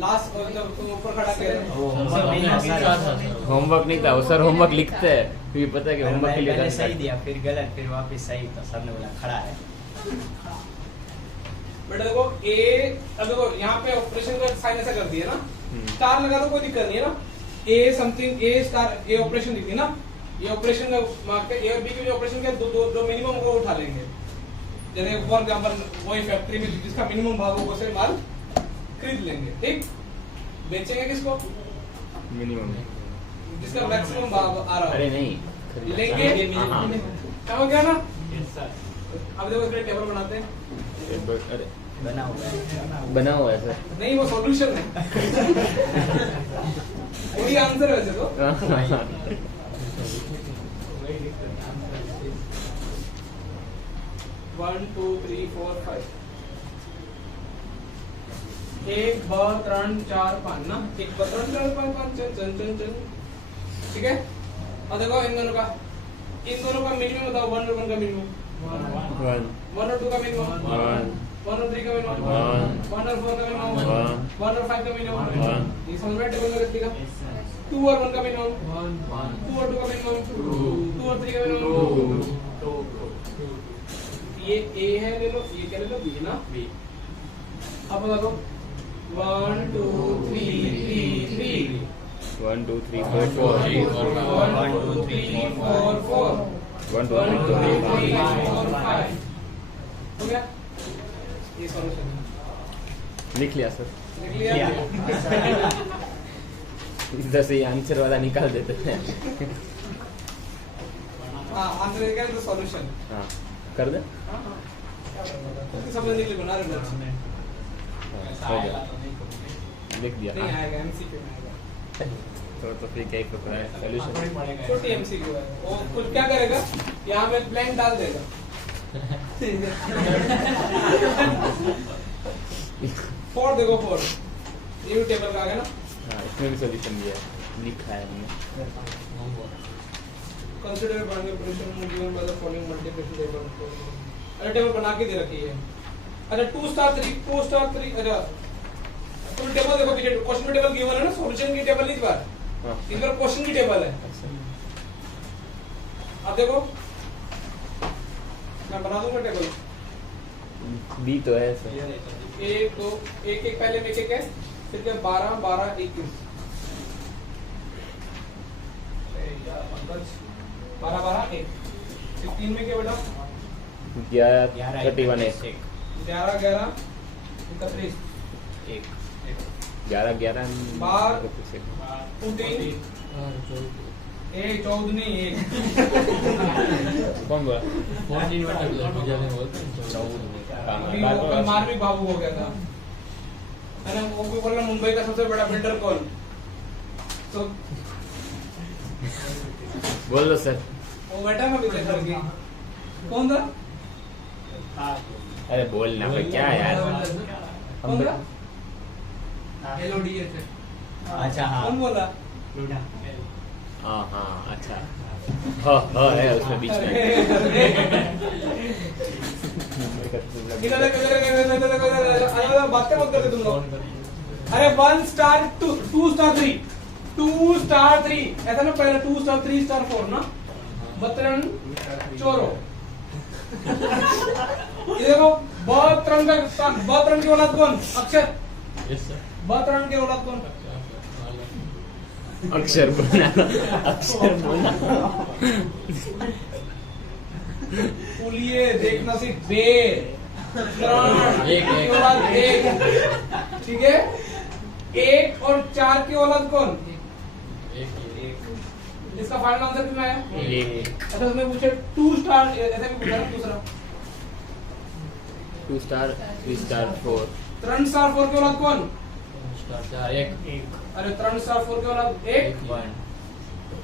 लास्ट जब तुम ऊपर खड़ा किया था वो होमवर्क नहीं था सर। होमवर्क नहीं था वो सर होमवर्क लिखते हैं क्योंकि पता है कि होमवर्क के लिए पहले था सही दिया फिर गलत फिर वापस सही तो सर ने बोला खड़ा है। बेटा देखो ए अब देखो यहाँ पे ऑपरेशन का साइन ऐसा कर दिया ना स्टार लगा दो कोई दिक्कत नहीं है ना ए समथिंग ए स्टार ए ऑपरेशन दिखती ना ये ऑपरेशन का मार्क ए और बी के जो ऑपरेशन के दो मिनिमम को उठा लेंगे जैसे फॉर एग्जांपल वही फैक्ट्री में जिसका मिनिमम भाग होगा उसे माल खरीद लेंगे ठीक बेचेंगे किसको मिनिमम। जिसका मैक्सिमम भाग आ रहा अरे हो नहीं लेंगे हाँ। क्या हो गया ना अब देखो इसके टेबल बनाते हैं अरे बना हुआ है। बना हुआ है सर। नहीं वो सॉल्यूशन है वही आंसर है वैसे तो 1 2 3 4 5 एक ब 3 4 5 ना एक ब 3 4 5 5 चल ठीक है और देखो इन दोनों का मिनिमम बताओ 1 और 1 का मिनिमम 1 और 2 का मिनिमम 1 और 3 का मिनिमम 1 और 4 का मिनिमम 1 और 5 का मिनिमम ये समझ में टेबल में लिख देगा 2 और 1 का मिनिमम 2 और 2 का मिनिमम 2 और 3 का मिनिमम ये ए है ले लो ये क्या ले लो बी ना बी अब बता दो 1 2 3 3 1 2 3 4 4 1 2 3 4 4 1 2 3 4 5 हो गया ये सॉल्यूशन लिख लिया सर। लिख लिया इधर से आंसर वाला निकाल देते हैं। हां आंसर क्या है तो सॉल्यूशन हाँ कर दे। समझने के लिए बना रहे हैं हो गया लिख दिया। नहीं आएगा एमसीक्यू में आएगा तो फिर क्या ही पता है सॉल्यूशन। छोटी एमसीक्यू है वो कुछ क्या करेगा यहाँ में ब्लैंक डाल देगा फोर देखो 4 ये भी टेबल का आ गया ना हाँ इसमें भी सॉल्यूशन दिया है लिखा है हमने। Consider binary operation given by the following multiplication table अरे टेबल बना के दे रखी है अच्छा 2 स्टार 3 अच्छा तुम टेबल देखो कि क्वेश्चन में टेबल गिवन है ना सॉल्यूशन की टेबल नहीं इस बार हाँ इस बार क्वेश्चन की टेबल है अब देखो मैं बना दूंगा टेबल बी तो है सर। 1 2 1 1 पहले में 1 1 है फिर क्या 12 12 21 12 12 1 3 में क्या बेटा 31 है 11 11 31 एक 11 11 बार 14 ए 14 नहीं 1 कौन बोला? 14 वाला मुझे नहीं बोलते मार्मिक बाबू हो गया था है ना वो कोई बोल रहा मुंबई का सबसे बड़ा बिल्डर कौन तो बोल दो सर। वो बैठा मैं पीछे सर की कौन था अरे बोलना भाई क्या यार कौन था LODS है। अच्छा हाँ कौन बोला हाँ हाँ अच्छा हाँ है उसमें बीच में। बातें मत करते तुम लोग अरे 1 स्टार 2 स्टार 3 2 स्टार 3 ऐसा ना पहले 2 स्टार 3 स्टार 4 ना बतरन चोरो ये देखो बतरन की औलाद कौन अक्षर यस सर बतरन की औलाद कौन अक्षर बोला अक्षर बोला बोलिए देखना सिर्फ बे त्राण एक, के औलाद एक ठीक है 1 और 4 की औलाद कौन इसका फाइनल आंसर कितना है एक अच्छा उसने पूछे 2 स्टार ऐसा भी पूछा ना दूसरा 2 स्टार 3 स्टार 4 3 स्टार 4 की औलाद कौन स्टार 4 एक अरे 3 स्टार 4 की औलाद 1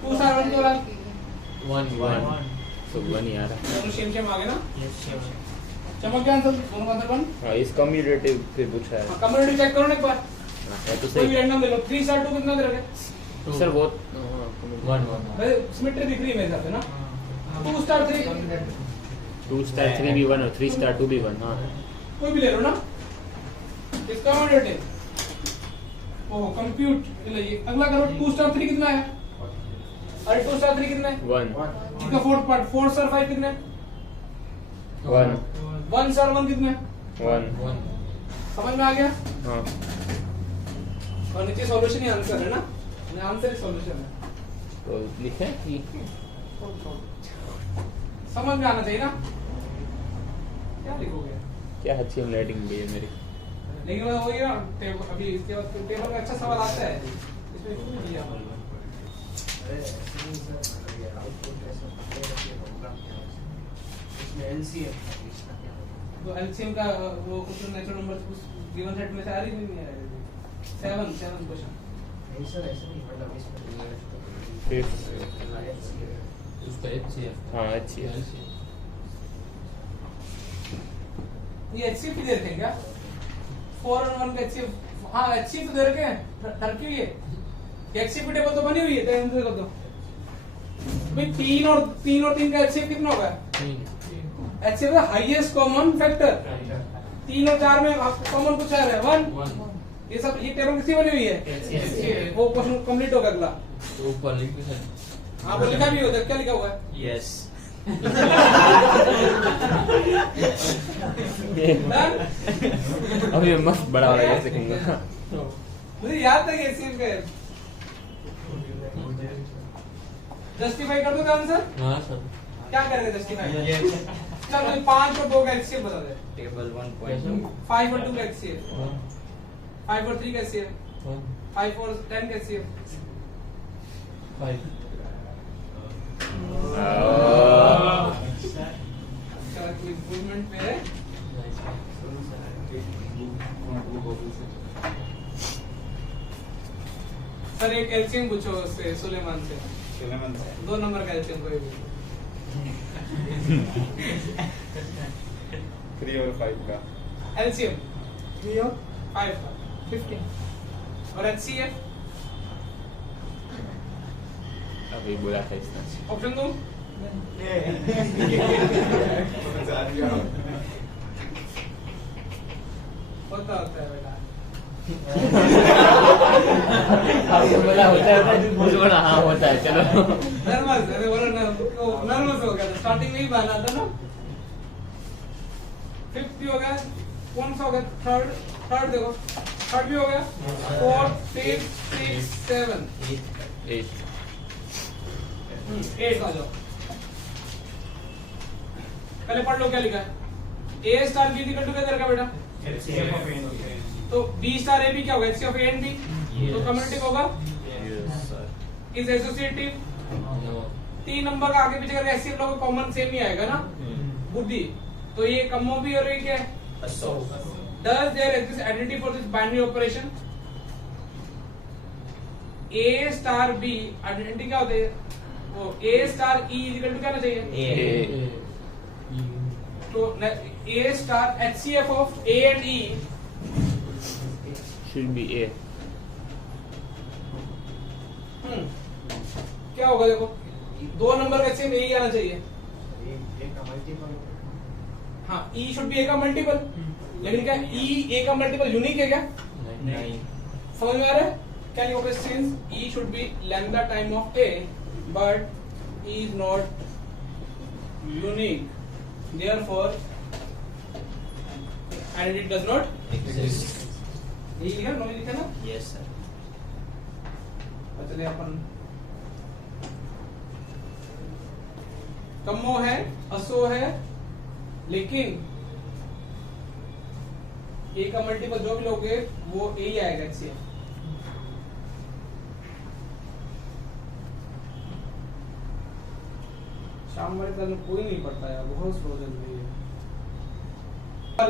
2 स्टार 1 की औलाद 1 तो 1 ही आ रहा दोनों सेम सेम आ गए ना चमक गया आंसर दोनों का आंसर 1 हाँ इस कम्यूटेटिव पे पूछा है कम्युनिटी चेक करो ना एक बार हाँ, है तो कोई सही रैंडम ले लो 3 स्टार 2 कितना दे रखे सर बहुत 1 भाई सिमेट्री दिख रही है मेरे हिसाब से ना 2 स्टार 3 2 स्टार 3 भी 1 और 3 स्टार 2 भी 1 हाँ कोई भी ले लो ना इसका कम्युनिटी ओह कंप्यूट ले ये अगला करो 2 स्टार 3 कितना है अरे 2 स्टार 3 कितना है 1 इसका फोर्थ पार्ट 4 स्टार 5 कितना है 1 1 स्टार 1 कितना है 1 समझ में आ गया हाँ और नीचे सॉल्यूशन ही आंसर है ना आंसर ही सॉल्यूशन है तो लिखे कि समझ में आना चाहिए ना क्या लिखोगे क्या अच्छी राइटिंग भी है मेरी लेकिन वो वही ना अभी इसके बाद टेबल में अच्छा सवाल आता है इसमें क्यों नहीं दिया तो एलसीएम का वो कुछ नेचुरल नंबर्स उस गिवन सेट में से आ रही नहीं आ रही 7 क्वेश्चन उसका HCF हाँ अच्छी है ये एचसीएफ दे रखे हैं क्या 4 और 1 का एचसीएफ हाँ एचसीएफ तो दे रखे हैं रखी हुई है एचसीएफ टेबल तो बनी हुई है तो आंसर कर दो भाई 3 और 3 का एचसीएफ कितना होगा एचसीएफ का हाईएस्ट कॉमन फैक्टर 3 और 4 में कॉमन कुछ आ रहा है 1 ये सब ये टेबल किसी बनी हुई है वो क्वेश्चन कंप्लीट होगा अगला तो ऊपर लिख भी सकते हाँ वो लिखा भी होता है क्या लिखा हुआ है यस Done? अभी मैं मस्त बड़ा वाला कैसे कहूँगा मुझे याद था कि एचसीएफ का जस्टिफाई कर दो का आंसर हाँ सर क्या करेंगे जस्टिफाई चलो 5 और 2 का एचसीएफ बता दे टेबल 1 कैसे 5 और 2 का एचसीएफ 5 और 3 का एचसीएफ 5 और 10 का एचसीएफ 5 अच्छा इम्प्रूवमेंट पे है सर एक एलसीएम पूछो उससे सुलेमान से 2 नंबर का एलसीएम कोई भी 3 और 5 का एलसीएम 3 और 5 का 15 और एचसीएफ अभी बोला था इसने ऑप्शन दो होता है बेटा बोला होता है मुझे बोला हाँ होता है चलो नर्वस अरे बोलो नर्वस हो गया स्टार्टिंग में ही बना था ना 5th भी हो गया कौन सा हो गया थर्ड देखो थर्ड भी हो गया 4th 5th 6th 7 8 8 आ जाओ पहले पढ़ लो क्या लिखा है A star B equal to क्या करेगा बेटा तो बी स्टार ए बी क्या होगा एचसीएफ ए एंड बी तो कम्युनिटी होगा इज एसोसिएटिव 3 नंबर का आगे पीछे करके एचसीएफ लोग कॉमन सेम ही आएगा ना बुद्धि तो ये कमो भी और ये क्या है does there exist identity for this binary operation a star b identity क्या होते हैं वो a star e equal to क्या होना चाहिए तो a star HCF of a and e should be A क्या होगा देखो 2 नंबर का HCF यही आना चाहिए हाँ e should be a का मल्टीपल लेकिन क्या e a का मल्टीपल यूनिक है क्या नहीं समझ में आ रहा है क्या लिखोगे since e should be lambda time of a but e is not unique therefore and it does not exist यही लिखा ना यस सर चलिए अपन कमो है, असो है, लेकिन ए का मल्टीपल जो भी लोगे वो ए ही आएगा HCF। शाम वाले कल कोई नहीं पढ़ता यार, बहुत स्लो चल रही है।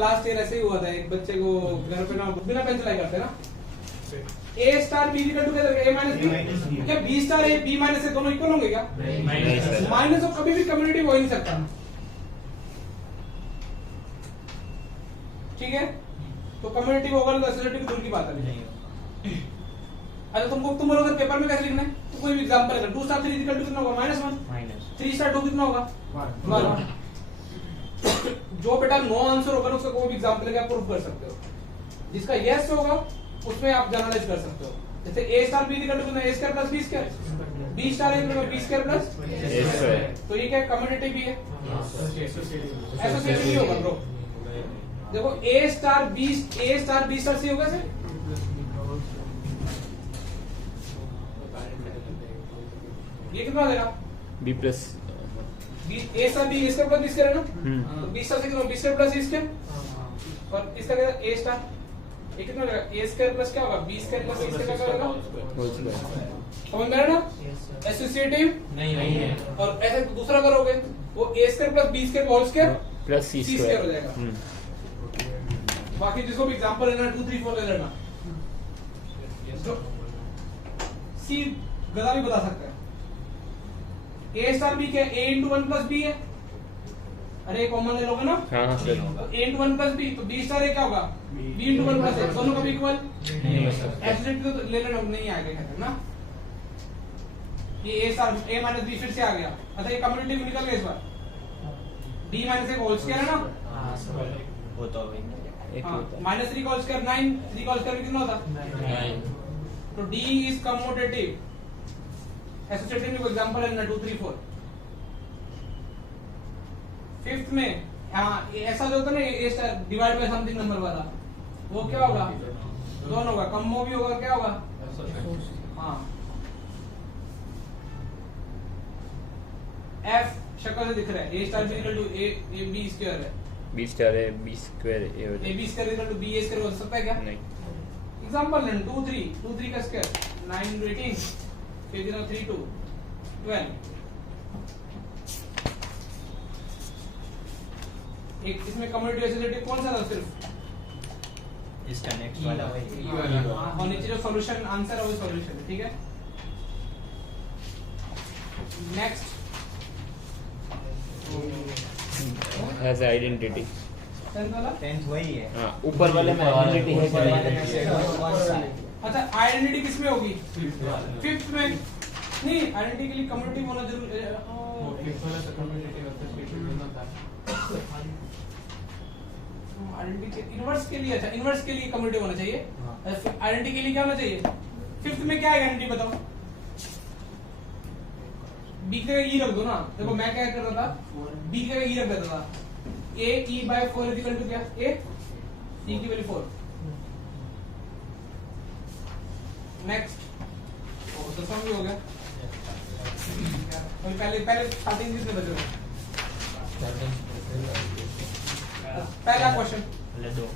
लास्ट ईयर ऐसे ही हुआ था, एक बच्चे को घर पे ना बिना पेन चलाई करते ना, A star B equal to A minus B, क्या B star A B minus A दोनों इक्वल होंगे क्या? माइनस तो कभी भी कम्युनिटी हो ही नहीं सकता, ठीक है? तो कम्युनिटी होगा तो एसोसिएटिव की दूर की बात है। अच्छा तुम बोलोगे पेपर में कैसे लिखना है? तो कोई भी एग्जांपल है, 2 स्टार 3 इक्वल टू कितना होगा? -1। 3 स्टार 2 कितना होगा? 1। जो बेटा नो आंसर होगा ना उसका कोई भी एग्जांपल लेके आप प्रूफ कर सकते हो। जिसका यस होगा उसमें आप जनरलाइज कर सकते हो। जैसे A star B equal to कितना? A square plus B square, B star equal to B square plus A square. तो ये क्या कम्युनिटी भी है? एसोसिएटिव नहीं होगा ब्रो। देखो A star B star C होगा सर, ये कितना हो जाएगा? B plus A star B square plus B square है ना, तो बी स्टार से कितना? B square plus C square, और इसका क्या? ए स्टार ये कितना हो जाएगा? ए स्क्वायर प्लस क्या होगा? B square plus C square क्या होगा? समझ में आ रहा ना? एसोसिएटिव नहीं है। और ऐसे दूसरा करोगे वो A square plus B square whole square plus C square हो जाएगा। बाकी जिसको भी एग्जांपल लेना 2 3 4 ले लेना। सी गधा भी बता सकता है। ए स्टार बी क्या? ए इंटू 1 प्लस बी है। अरे कॉमन ले लोगे ना? हाँ सर। ए इंटू 1 प्लस बी, तो बी स्टार ए क्या होगा? बी इंटू 1 प्लस ए, दोनों का भी इक्वल एसोसिएटिव तो ले लेना, नहीं आएगा कहते ना। ये ए स्टार ए माइनस बी फिर से आ गया। अच्छा ये कम्युनिटी निकल गया इस बार, डी माइनस ए होल स्क्वायर है ना, वो तो -3 का होल स्क्वायर 9, 3 का होल स्क्वायर कितना होता? 9। तो डी इज कम्यूटेटिव। एसोसिएटिव में कोई एग्जांपल है ना? 2 3 4। फिफ्थ में ऐसा जो होता है ना A star divide by something number वाला, वो क्या होगा? दोनों होगा, कम्मो भी होगा, क्या होगा? हाँ एफ शक्ल से दिख रहा है, A star B equal to A B square है, बी स्टार है B square A B square equal to B A square हो सकता है क्या? नहीं। एग्जांपल लें 2 3 का स्क्वायर 9 into 18, फिर कितना? 3 2 12। एक इसमें कम्युनिटी एसोसिएटिव कौन सा था? सिर्फ इसका नेक्स्ट वाला वही और नीचे जो सॉल्यूशन आंसर है वो सॉल्यूशन है, ठीक है? Next has identity. 10th वाला 10th वही है। हाँ ऊपर वाले में आइडेंटिटी है। ऊपर वाले में कौन सा है? अच्छा आइडेंटिटी किस में होगी? 5th में नहीं, आइडेंटिटी के लिए कम्युनिटी होना जरूरी है। आइडेंटिटी के इनवर्स के लिए, अच्छा इनवर्स के लिए कम्युनिटी होना चाहिए। आइडेंटिटी के लिए क्या होना चाहिए? 5th में क्या है आइडेंटिटी बताओ? बी का ई रख दो ना। देखो मैं क्या कर रहा था, बी का ई रख देता था। A E by 4 is equal to क्या? ए ई की वैल्यू 4। नेक्स्ट तो सम भी हो गया। और पहले स्टार्टिंग कितने बचे हुए? पहला क्वेश्चन पहले 2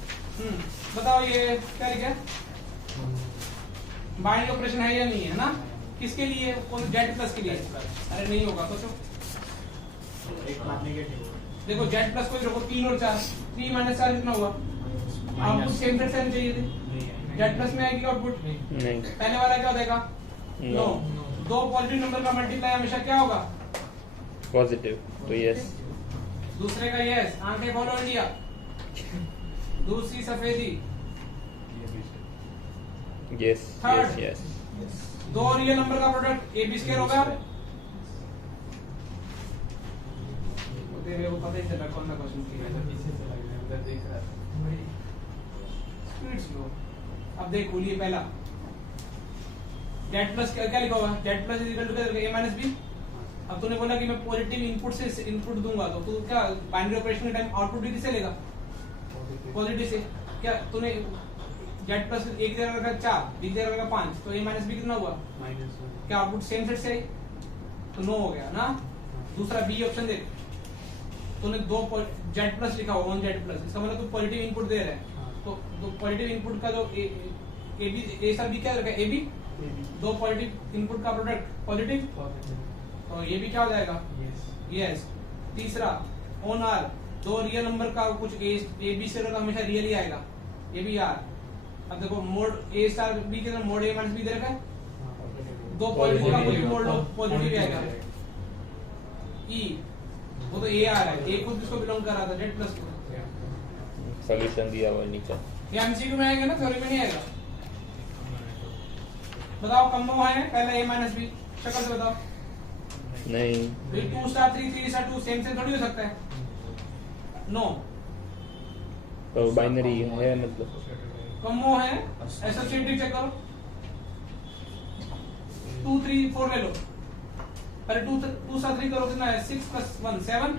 बताओ ये क्या लिखा? बाइनरी ऑपरेशन है या नहीं है ना? किसके लिए? कौन? जेड प्लस के लिए। अरे नहीं होगा सोचो। देखो जेड प्लस को रखो 3 और 4, 3 - 4 कितना हुआ? आउटपुट सेम सेट सेम चाहिए थी। जेड प्लस में आएगी आउटपुट नहीं। पहले वाला क्या हो जाएगा? नो। दो पॉजिटिव नंबर का मल्टीप्लाई हमेशा क्या होगा? पॉजिटिव। तो यस। दूसरे का यस। आंखें खोलो इंडिया। दूसरी सफेदी। Yes Third. यस। दो रियल नंबर का प्रोडक्ट ए बी स्क्वायर होगा। तेरे को पता ही चला कौन सा क्वेश्चन किया है। Speed slow. अब देख खोलिए पहला जेड प्लस क्या लिखा हुआ? Z plus is equal to A minus B. अब तूने बोला कि मैं पॉजिटिव इनपुट से इनपुट दूंगा, तो तू क्या बाइनरी ऑपरेशन के टाइम आउटपुट भी किससे लेगा? पॉजिटिव से। क्या तूने जेड प्लस एक जगह रखा 4, बी जगह रखा 5, तो ए माइनस बी कितना हुआ? क्या आउटपुट सेम सेट से? तो नो हो गया ना। दूसरा बी ऑप्शन देख, तूने दो जेड प्लस लिखा हुआ, जेड प्लस, इसका मतलब तू पॉजिटिव इनपुट दे रहा है, तो पॉजिटिव इनपुट का जो A B A star B क्या रखा है? ए बी, दो पॉजिटिव इनपुट का प्रोडक्ट पॉजिटिव, तो ये भी क्या हो जाएगा? यस। तीसरा ऑन आर, दो रियल नंबर का कुछ ए बी से हमेशा रियल ही आएगा, ये भी आर। अब देखो मोड ए स्टार बी के अंदर मोड ए माइनस बी दे रखा है, दो पॉजिटिव का कुछ मोड पॉजिटिव आएगा। ई, वो तो ए आ रहा है, ए खुद इसको बिलोंग कर रहा था जेड प्लस को। सॉल्यूशन दिया हुआ नीचे। ये एमसीक्यू में आएगा ना, थ्योरी में नहीं आएगा। बताओ कम्बो है पहला ए माइनस बी, शक्ल से बताओ। नहीं, 2 स्टार 3 3 स्टार 2 सेम सेम थोड़ी हो सकता है, नो। तो बाइनरी है मतलब। कम्बो है, एसोसिएटिव चेक करो। 2 3 4 ले लो, अरे 2 स्टार 3 करो कितना है? 6 प्लस 1 7,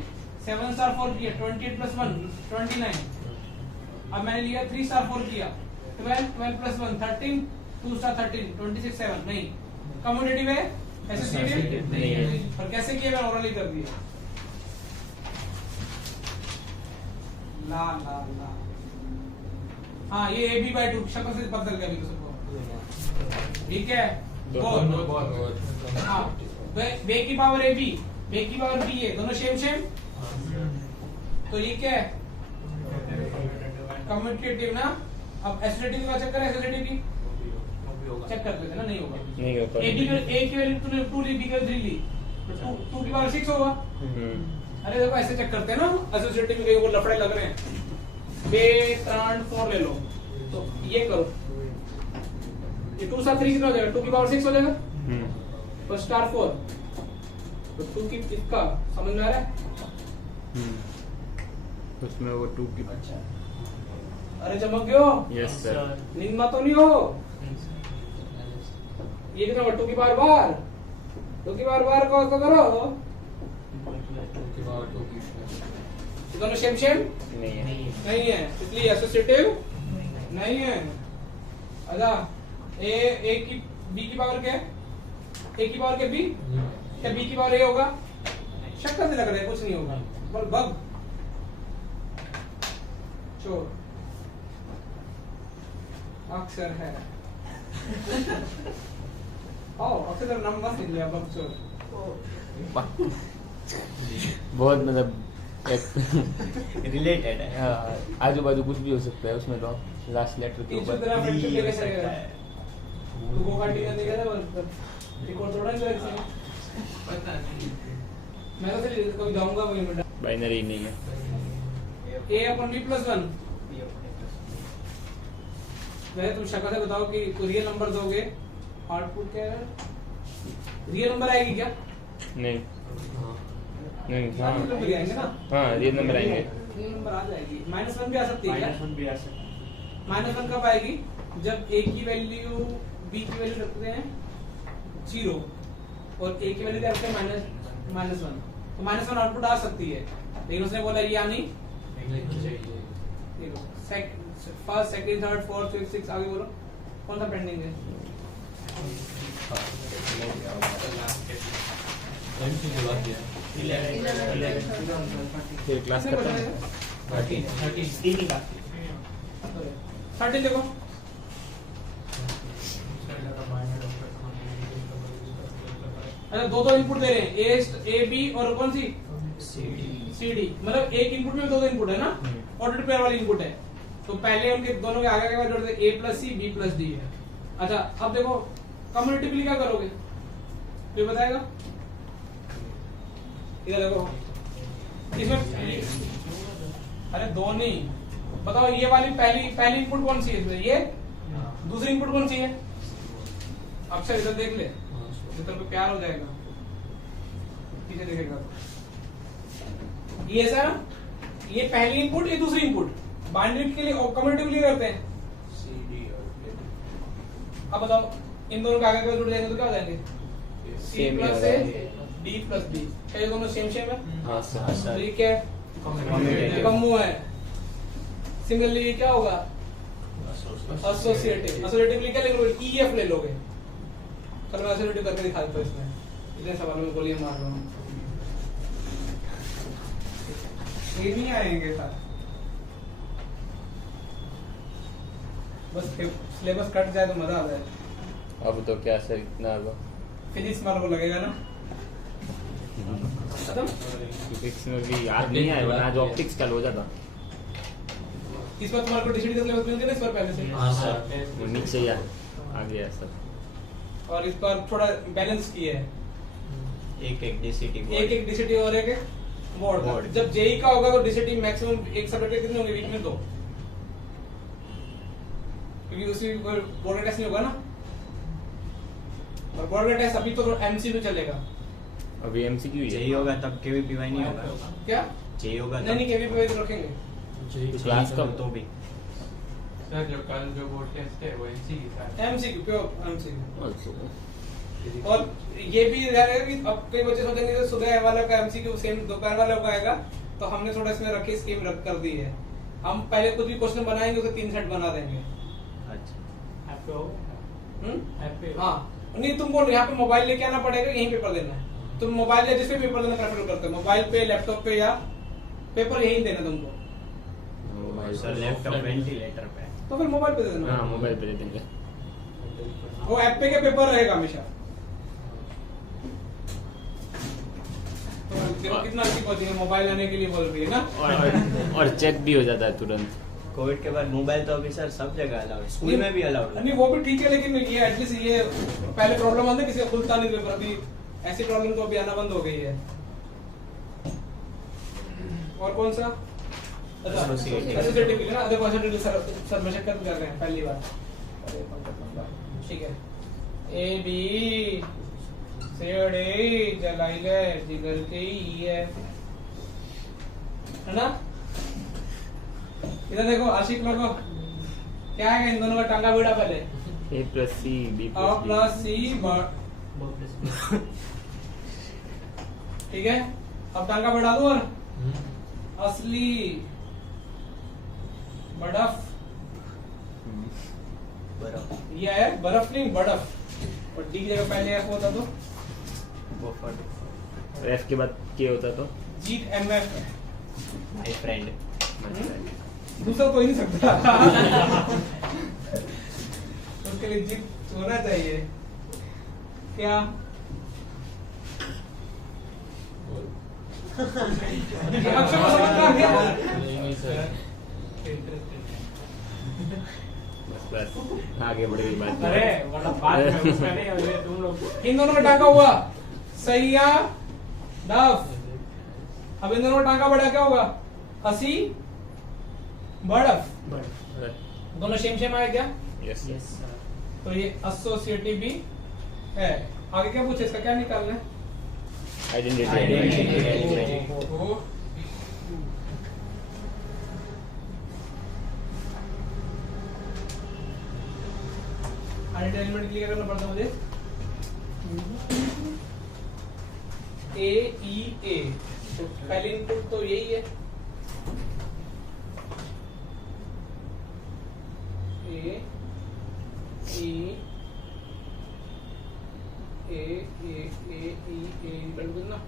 7 स्टार 4 किया 28 प्लस 1 29। अब मैंने लिया 3 स्टार 4 किया 12, 12 प्लस 1 13, 2 स्टार 13 26 7। नहीं, कम्यूटेटिव है, एसोसिएटिव नहीं है। पर कैसे किया? मैंने ओरली कर दिया। ला ला ला, हाँ ये ए बी बाई 2 शक्ल से पता चल गया अभी तो सबको, ठीक है। हाँ, बे की पावर ए बी, बे की पावर बी है, दोनों सेम सेम, तो ये क्या है? कम्यूटेटिव ना। अब एसोसिएटिव का चेक करें, एसोसिएटिव की चेक करते थे ना, नहीं होगा। नहीं होता। ए की वैल्यू तूने 2 ली, बी की वैल्यू 3 ली, तो 2 की पावर 6 होगा। अरे देखो ऐसे चेक करते हैं ना, एसोसिएटिव में कहीं वो लफड़े लग रहे हैं। बे 3 4 ले लो, तो ये करो, ये 2 स्टार 3 कितना हो जाएगा? 2 की पावर 6 हो जाएगा, तो स्टार 4, तो 2 की इसका समझ में आ रहा है? उसमें वो 2 की। अरे चमक गयो, यस सर। निम्मा तो नहीं हो। ये कितना हुआ? 2 की पावर बार, 2 की पावर बार को करो, ये दोनों सेम सेम नहीं है। नहीं है, इसलिए एसोसिएटिव नहीं है। अच्छा, ए की बी की पावर क्या है? ए की पावर क्या बी? क्या बी की पावर ए होगा? शक्कर से लग रहा है, कुछ नहीं होगा, बल बग चोर अक्षर है। आओ अक्षर नाम मत लिया, बग चोर। बहुत मतलब रिलेटेड है। आजू बाजू कुछ भी हो सकता है उसमें, तो लास्ट लेटर के इस ऊपर। तरह फ्रेंडशिप डी लेके हो सकता चलेगा, है। तू को काटी नहीं देगा ना, एक और थोड़ा ही ऐसे। पता नहीं। मैं तो फिर कभी जाऊंगा वही में, बाइनरी नहीं है। ए अपन बी प्लस 1। वैसे तुम शक्ल से बताओ कि तो रियल नंबर दोगे, आउटपुट क्या है? रियल नंबर आएगी क्या? नहीं नहीं। रियल नंबर भी आएंगे ना? हाँ रियल नंबर आएंगे। रियल नंबर आ जाएगी। -1 भी आ सकती है क्या? -1 भी आ सकता है। -1 कब आएगी? जब ए की वैल्यू बी की वैल्यू रखते हैं 0 और ए की वैल्यू क्या रखते हैं -1, तो -1 आउटपुट आ सकती है, लेकिन उसने बोला ये आनी first second third fourth fifth six, आगे बोलो कौन सा पेंडिंग है? फिर क्लास कितने खत्म। बचे हैं? 13 देखो, अच्छा दो इनपुट दे रहे हैं, ए बी और कौन सी? C D. मतलब एक इनपुट में दो इनपुट है ना, ऑर्डर पेयर वाली इनपुट है, तो पहले उनके दोनों के आगे के बाद जोड़ दे A plus C B plus D है। अच्छा अब देखो कम्यूटेटिवली क्या करोगे, ये बताएगा। इधर देखो, इसमें अरे दो नहीं, बताओ ये वाली पहली इनपुट कौन सी है इसमें? ये दूसरी इनपुट कौन सी है? अक्षर इधर देख ले, इधर पे प्यार हो जाएगा, पीछे देखेगा। ये ऐसा, ये पहली इनपुट, ये दूसरी इनपुट, बाइनरी के लिए कम्यूटेटिव के लिए करते हैं। अब बताओ इन दोनों के आगे जुड़ जाएंगे तो क्या हो जाएंगे? सी Same प्लस ही ए होगा। डी प्लस बी, क्या ये दोनों सेम सेम है? हाँ सर। ठीक है, Commutative। कम्मू है। सिमिलरली क्या होगा? एसोसिएटिव एसोसिएटिवली क्या लिखोगे ईएफ ले लोगे। चलो मैं एसोसिएटिव करके दिखा देता हूं इसमें, इतने सवालों में गोलियां मार रहा हूं। ये नहीं आएंगे सर, बस सिलेबस कट जाए तो मजा आ जाए। अब तो क्या सर इतना होगा फिजिक्स मार को लगेगा ना खत्म। फिजिक्स में भी याद नहीं आया वरना आज ऑप्टिक्स का हो जाता। इस बार तुम्हारे को डिसीडी का सिलेबस मिल गया ना इस बार पहले से। हाँ सर। वो नीचे ही आ गया सर। और इस बार थोड़ा बैलेंस किया है, एक डीसीटी एक डीसीटी और एक बोर्ड। बोर्ड। जब जेई का होगा तो डीसीटी मैक्सिमम एक सब्जेक्ट के कितने होंगे वीक में 2, क्योंकि उसी बोर्ड का टेस्ट नहीं होगा ना। और बोर्ड का टेस्ट अभी तो एमसीक्यू चलेगा। अभी एमसीक्यू जेई होगा तब केवीपीवाई नहीं होगा। क्या जेई होगा नहीं नहीं केवीपी तो रखेंगे। क्लास का तो भी सर जो कल जो बोर्ड टेस्ट है वो एमसीक्यू था। MCQ pure MCQ. ऑल्सो और ये भी रहेगा कि अब कई बच्चे सोचेंगे कि सुबह वाला का एमसीक्यू सेम दोपहर वाला का आएगा, तो हमने थोड़ा इसमें रखी स्कीम रख कर दी है। हम पहले कुछ भी क्वेश्चन बनाएंगे उसे 3 सेट बना देंगे। अच्छा ऐप पे हो ऐप पे हाँ नहीं तुम बोल रहे यहाँ पे मोबाइल लेके आना पड़ेगा, यहीं पेपर देना है। तुम मोबाइल या जिस पे पेपर देना प्रेफर करते हो, मोबाइल पे लैपटॉप पे या पेपर यहीं देना तुमको, सर लैपटॉप वेंटिलेटर पे तो फिर मोबाइल पे दे देना। हाँ मोबाइल पे दे देंगे। वो ऐप पे क्या पेपर रहेगा हमेशा। तो देखो कितना अच्छी पहुंची है, मोबाइल आने के लिए बोल रही है ना। और चेक भी हो जाता है तुरंत। कोविड के बाद मोबाइल तो अभी सर सब जगह अलाउड, स्कूल में भी अलाउड है। नहीं वो भी ठीक है, लेकिन ये एटलीस्ट ये पहले प्रॉब्लम आती किसी का खुलता नहीं पेपर, अभी ऐसी प्रॉब्लम तो अभी आना बंद हो गई है। और कौन सा Associative। एसोसिएटिव के ना, देखो एसोसिएटिव सर मशक्कत कर रहे हैं पहली बार। ठीक है ए बी सेड़े जलाइले जिगर के ही है ना। इधर देखो आशिक लोगों क्या है इन दोनों का टांगा भिड़ा पहले A plus C B A plus C ठीक है। अब टांगा बढ़ा दो और असली बर्फ बर्फ ये है, बर्फ नहीं बर्फ। और डी की जगह पहले एफ होता तो F के बाद K होता तो जीत एमएफ है, माय फ्रेंड। दूसरा कोई नहीं सकता। उसके लिए जीत होना चाहिए क्या। अक्षर को समझ में आ गया? नहीं सर। बस आगे बढ़ गई बात। अरे मतलब बात में उसका नहीं है, तुम लोग इन दोनों का टांका हुआ सही या डफ। अब इन दोनों का टांका बढ़ा क्या होगा हसी बर्फ। दोनों सेम आए क्या। यस तो ये एसोसिएटिव भी है। आगे क्या पूछे इसका क्या निकालना है। आइडेंटिटी। एलिमेंट क्लियर करना पड़ता मुझे। ए ई ए तो पहले इनपुट तो यही है ए ई ए ए ए ई ए निकल ना।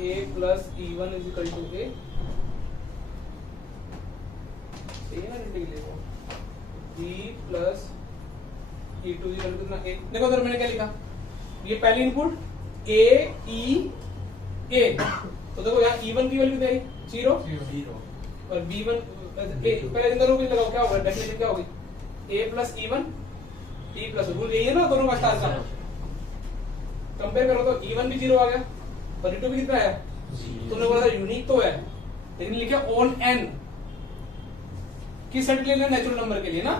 A plus E one is equal to A B plus E two equal to कितना ए। देखो सर मैंने क्या लिखा, ये पहली इनपुट ए ई ए, तो देखो यहाँ ई वन की वैल्यू क्या है 0 और बी वन पहले इन दोनों को लगाओ क्या होगा, डेफिनेशन क्या होगी A plus E one T plus rule यही है ना दोनों का स्टार का। कंपेयर करो तो ई वन भी 0 आ गया और ई टू भी कितना है। तुमने बोला था यूनिक तो है, लेकिन लिखा ऑन एन किस सेट के लिए, नेचुरल नंबर के लिए ना।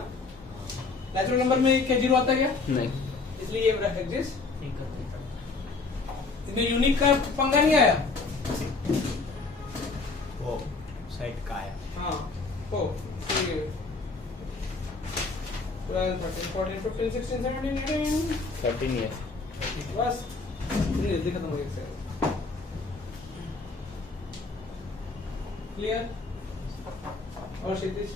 नेचुरल नंबर में क्या 0 आता है क्या नहीं, इसलिए ये एग्जिस्ट। इसमें यूनिक का पंगा नहीं आया। वो सेट का है। हाँ ओ ठीक है 12 13 14 15 16 17 18 13 years। बस इतनी जल्दी खत्म हो गया। क्लियर और क्षितिज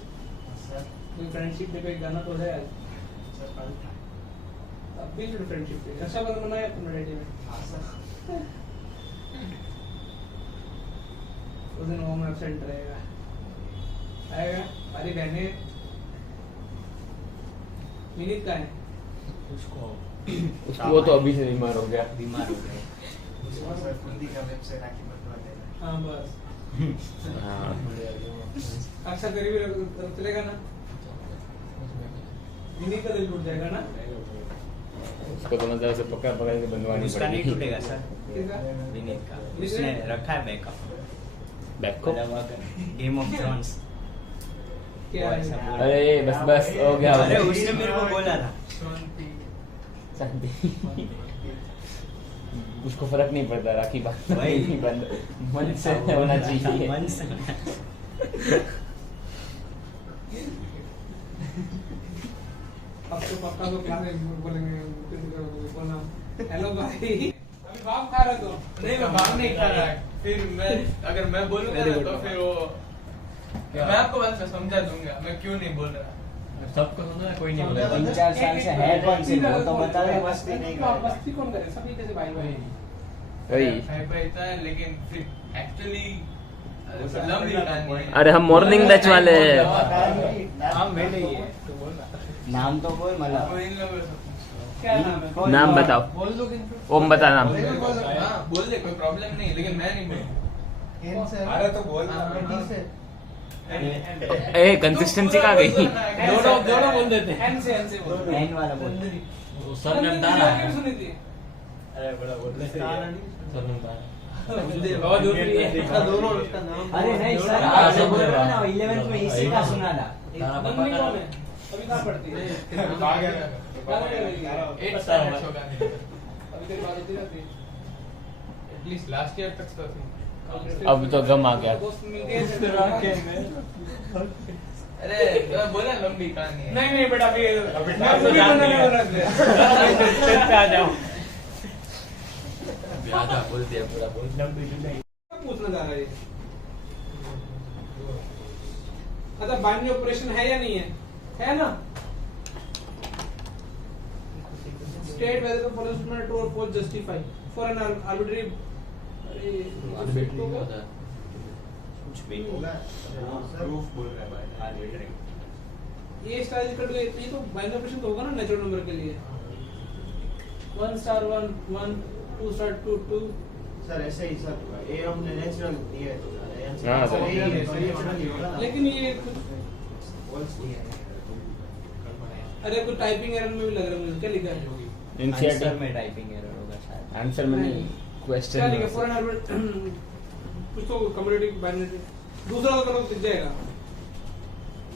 कोई फ्रेंडशिप डे पे एक गाना तो है आज अब भी जो फ्रेंडशिप डे रक्षाबंधन मनाया तुमने रेडी में उस दिन होम एब्सेंट रहेगा आएगा सारी बहनें विनीत का है उसको वो तो अभी से बीमार हो गया। बीमार हो गए। हाँ बस हाँ अच्छा गरीबी चलेगा ना विनीत का दिल टूट जाएगा ना उसको तो मतलब उसे पकड़ पकड़ के बंधवानी उसका नहीं पड़ेगी। टूटेगा सर किसका विनीत का उसने रखा है बैकअप बैक को गेम ऑफ थ्रोन्स क्या है अरे बस बस हो गया। अरे उसने मेरे को बोला था शांति। उसको फर्क नहीं पड़ता राखी बात वही। नहीं बंद मन से होना चाहिए। मन से अब तो पक्का तो क्या बोलेंगे बोलना हेलो भाई अभी भाव खा रहे तो नहीं मैं भाग नहीं खा रहा है फिर मैं अगर मैं बोलूंगा ना तो फिर वो मैं आपको बात में समझा दूंगा मैं क्यों नहीं बोल रहा सबको सुना है, कोई नहीं बोला। 3-4 साल से है कौन से वो तो बता रहे मस्ती नहीं कर रहे। मस्ती कौन करे सभी जैसे भाई भाई वही। भाई भाई था लेकिन फिर एक्चुअली लंबी कहानी है। अरे हम मॉर्निंग बैच वाले हैं। नाम बेटे ये नाम तो बोल मतलब वो इन लोगों से क्या नाम है नाम बताओ। बोल दो कि ओम बता नाम। हाँ बोल दे कोई प्रॉब्लम नहीं लेकिन मैं नहीं बोलूँ अरे तो बोल ए कंसिस्टेंसी कहाँ गई? दोनों बोल देते हैं। एन से बोल एन वाला बोल वो सरनेम तारा है। सुनी थी अरे बड़ा बोल सरनेम तारा। बहुत दूसरी है दोनों उसका नाम अरे नहीं सर हाँ, आज सब बोल रहे बोल हो रहा ना 11th में इसी का सुना था तारा पापा मम्मी का कौन है अभी कहाँ पढ़ती है एट स्टैंडर्ड होगा अभी तेरी बात होती रहती है एटलीस्ट लास्ट ईयर तक तो थी अब तो गम आ गया। दोस्त मिलके अरे तो बोला लंबी कहानी है नहीं नहीं बेटा अभी मैं तो मूवी जानती बनाने है। बोल रहा था आ जाओ। आधा बोल दिया पूरा बोल। क्या पूछना चाह रहा है ये? अच्छा बाइनरी ऑपरेशन है या नहीं है ना state whether the punishment or force justify for an arbitrary arbitrary नहीं होता है। कुछ भी प्रूफ बोल रहा है भाई आर्बिट्री ये स्टाइल कट गए ये तो बाइनरी ऑपरेशन तो होगा ना नेचुरल नंबर के लिए 1 star 1 1 2 star 2 2 सर ऐसे ही सर ये हमने नेचुरल दिया है हाँ, सर सर। ये नेचुरल ही होगा ना लेकिन ये कुछ वॉल्स दिया है अरे कुछ टाइपिंग एरर में भी लग रहा है मुझे क्या लिखा है आंसर इनिशिएटिव में टाइपिंग एरर होगा शायद आंसर में नहीं क्या लिखा क्वेश्चन। फॉर एन कुछ तो कम्युनिटी बाइनरी दूसरा तो करो दिख जाएगा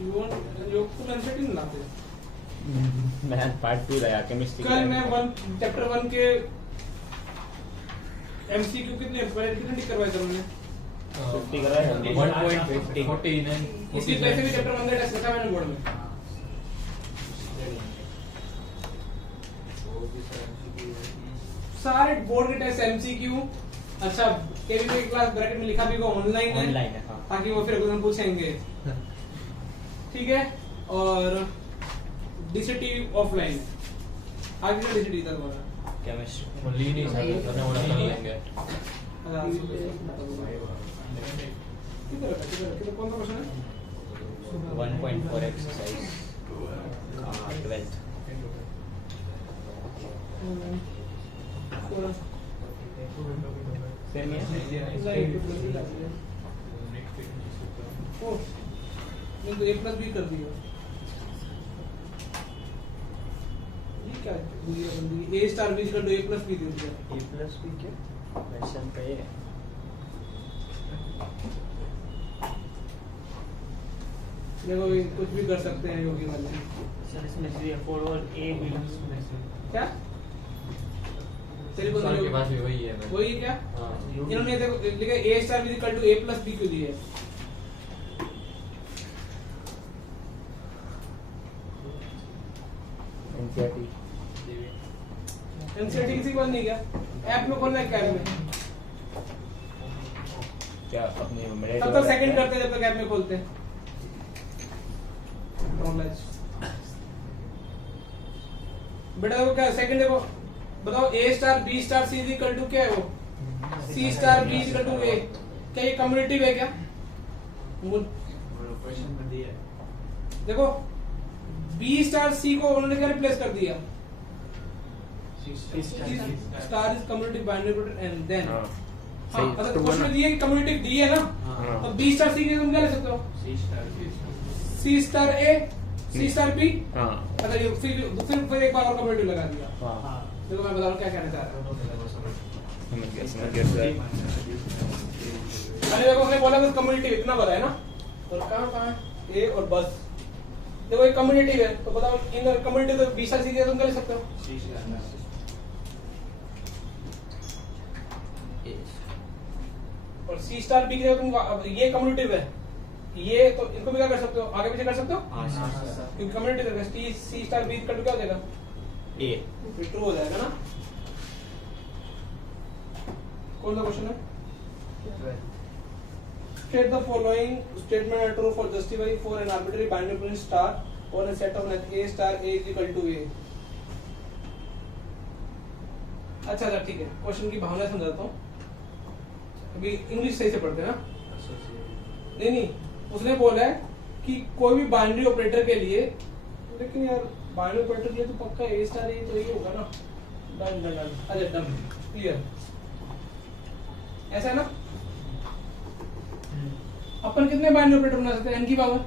यू वांट योग तो आंसर नहीं लाते मैं पार्ट 2 लाया केमिस्ट्री कल मैं चैप्टर 1 के एमसीक्यू कितने पहले कितने टिक करवाए थे हमने 50 कराया था। 1.49 इसी तरह से भी चैप्टर 1 का टेस्ट रखा मैंने बोर्ड में सारे बोर्ड के टेस्ट एमसीक्यू अच्छा केवी में क्लास ब्रैकेट में लिखा भी होगा ऑनलाइन ऑनलाइन है है हाँ ताकि वो फिर क्वेश्चन पूछेंगे ठीक है और डीसीटी ऑफलाइन आगे का डीसीटी था तुम्हारा केमिस्ट्री वो ली नहीं सकते करने वाला कर लेंगे। किधर कौन सा क्वेश्चन है 1.4 एक्सरसाइज 12th सेम है। नहीं तो A+ भी कर दिया ये क्या बुरी बंदी A स्टार भी कर दो A+ भी दे दिया A प्लस भी क्या क्वेश्चन पे है देखो ये कुछ भी कर सकते हैं योगी वाले सर इसमें से 4 और A बिलोंग्स क्या तेरे को सर के पास भी वही है मैं। वही क्या हाँ। इन्होंने देखो लिखा A स्टार भी इक्वल टू A+ B क्यों दिया है एनसीईआरटी एनसीईआरटी किसी को नहीं क्या ऐप में खोलना है क्या ऐप में क्या अपने मेरे तब तक सेकंड करते हैं जब तक ऐप में खोलते हैं कंट्रोलाइज। बेटा देखो क्या सेकंड देखो बताओ A star B star C is equal to क्या है वो C star B is equal to A, क्या ये कम्युनिटिव है क्या? क्वेश्चन में दिया है। देखो बी स्टार सी को उन्होंने क्या रिप्लेस कर दिया? Star is commutative binary product and then हाँ हाँ सही मतलब तो क्वेश्चन में दिया कि कम्युनिटिव दी है ना, हाँ तो बी स्टार सी के तुम क्या ले सकते हो? सी स्टार ए सी स्टार बी। हाँ अच्छा ये फिर एक बार और कम्युनिटिव लगा दिया। हाँ देखो मैं बता रहा हूँ क्या कहना चाह रहा हूँ। समझ गया सर। अरे देखो हमने बोला बस कम्युनिटिव इतना बताया ना, और कहाँ है ए और बस। देखो एक कम्युनिटिव है तो बताओ इन कम्युनिटिव तो बी स्टार सी के तुम क्या ले सकते हो? और सी स्टार बी की जगह तुम ये कम्युनिटिव है ये तो इनको भी क्या कर सकते हो? आगे पीछे कर सकते हो क्योंकि कम्युनिटिव है। सी स्टार बी का क्या हो जाएगा? ए फिर ट्रू हो जाएगा ना। कौन सा क्वेश्चन है? State the following statement are true for justify for an arbitrary binary operator star or a set of length a star a is equal to a। अच्छा ठीक है, क्वेश्चन की भावना समझाता हूँ। अभी इंग्लिश सही से पढ़ते हैं ना? नहीं उसने बोला है कि कोई भी बाइनरी ऑपरेटर के लिए, लेकिन यार बाइनरी ऑपरेटर के लिए तो पक्का ए स्टार ए तो ये होगा ना। डन डन डन अच्छा डन क्लियर ऐसा है ना। अपन कितने बाइनरी ऑपरेटर बना सकते हैं? n की पावर,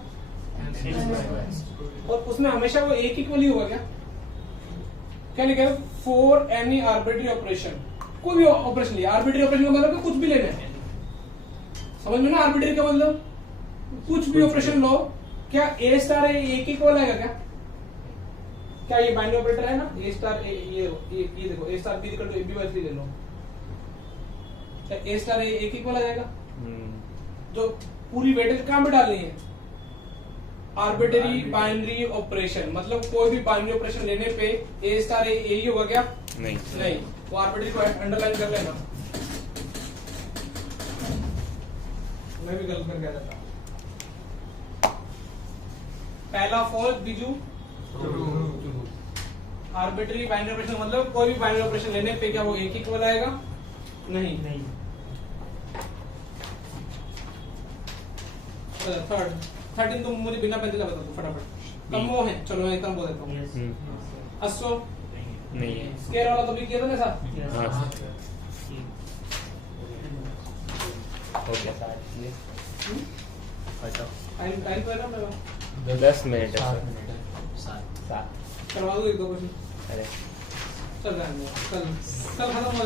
और उसमें हमेशा वो एक इक्वल ही होगा क्या? क्या लिखा है? फॉर एनी आर्बिट्री ऑपरेशन, कोई भी ऑपरेशन लिया। आर्बिट्री ऑपरेशन का मतलब कुछ भी लेना है, समझ में ना? आर्बिट्री का मतलब कुछ भी ऑपरेशन लो, क्या ए स्टार ए एक इक्वल आएगा क्या? क्या ये बाइनरी ऑपरेटर है ना? ए स्टार ए ये देखो A star B equal to A B by 3 ले लो, क्या ए स्टार ए एक इक्वल आ जाएगा? जो पूरी वेटेज कहां पे डालनी है? आर्बिट्री बाइनरी ऑपरेशन, मतलब कोई भी बाइनरी ऑपरेशन लेने पे ए स्टार ए ही होगा क्या? नहीं वो आर्बिट्री को अंडरलाइन कर लेना। मैं भी गलत कर गया था। पहला फॉल्स बीजू आर्बिट्री बाइनरी ऑपरेशन मतलब कोई भी बाइनरी ऑपरेशन लेने पे क्या वो एक इक्वल आएगा? नहीं थर्ड तुम मुझे बिना पेंसिल का बता दो फटाफट। कम वो है, चलो मैं एकदम बोल देता हूँ। अस्सो नहीं है। स्केयर वाला तो भी किया था ना साहब? हाँ हो गया टाइम तो है ना मेरा? 10 मिनट है 7 मिनट है। 7 करवा दो एक दो क्वेश्चन। अरे चल खत्म हो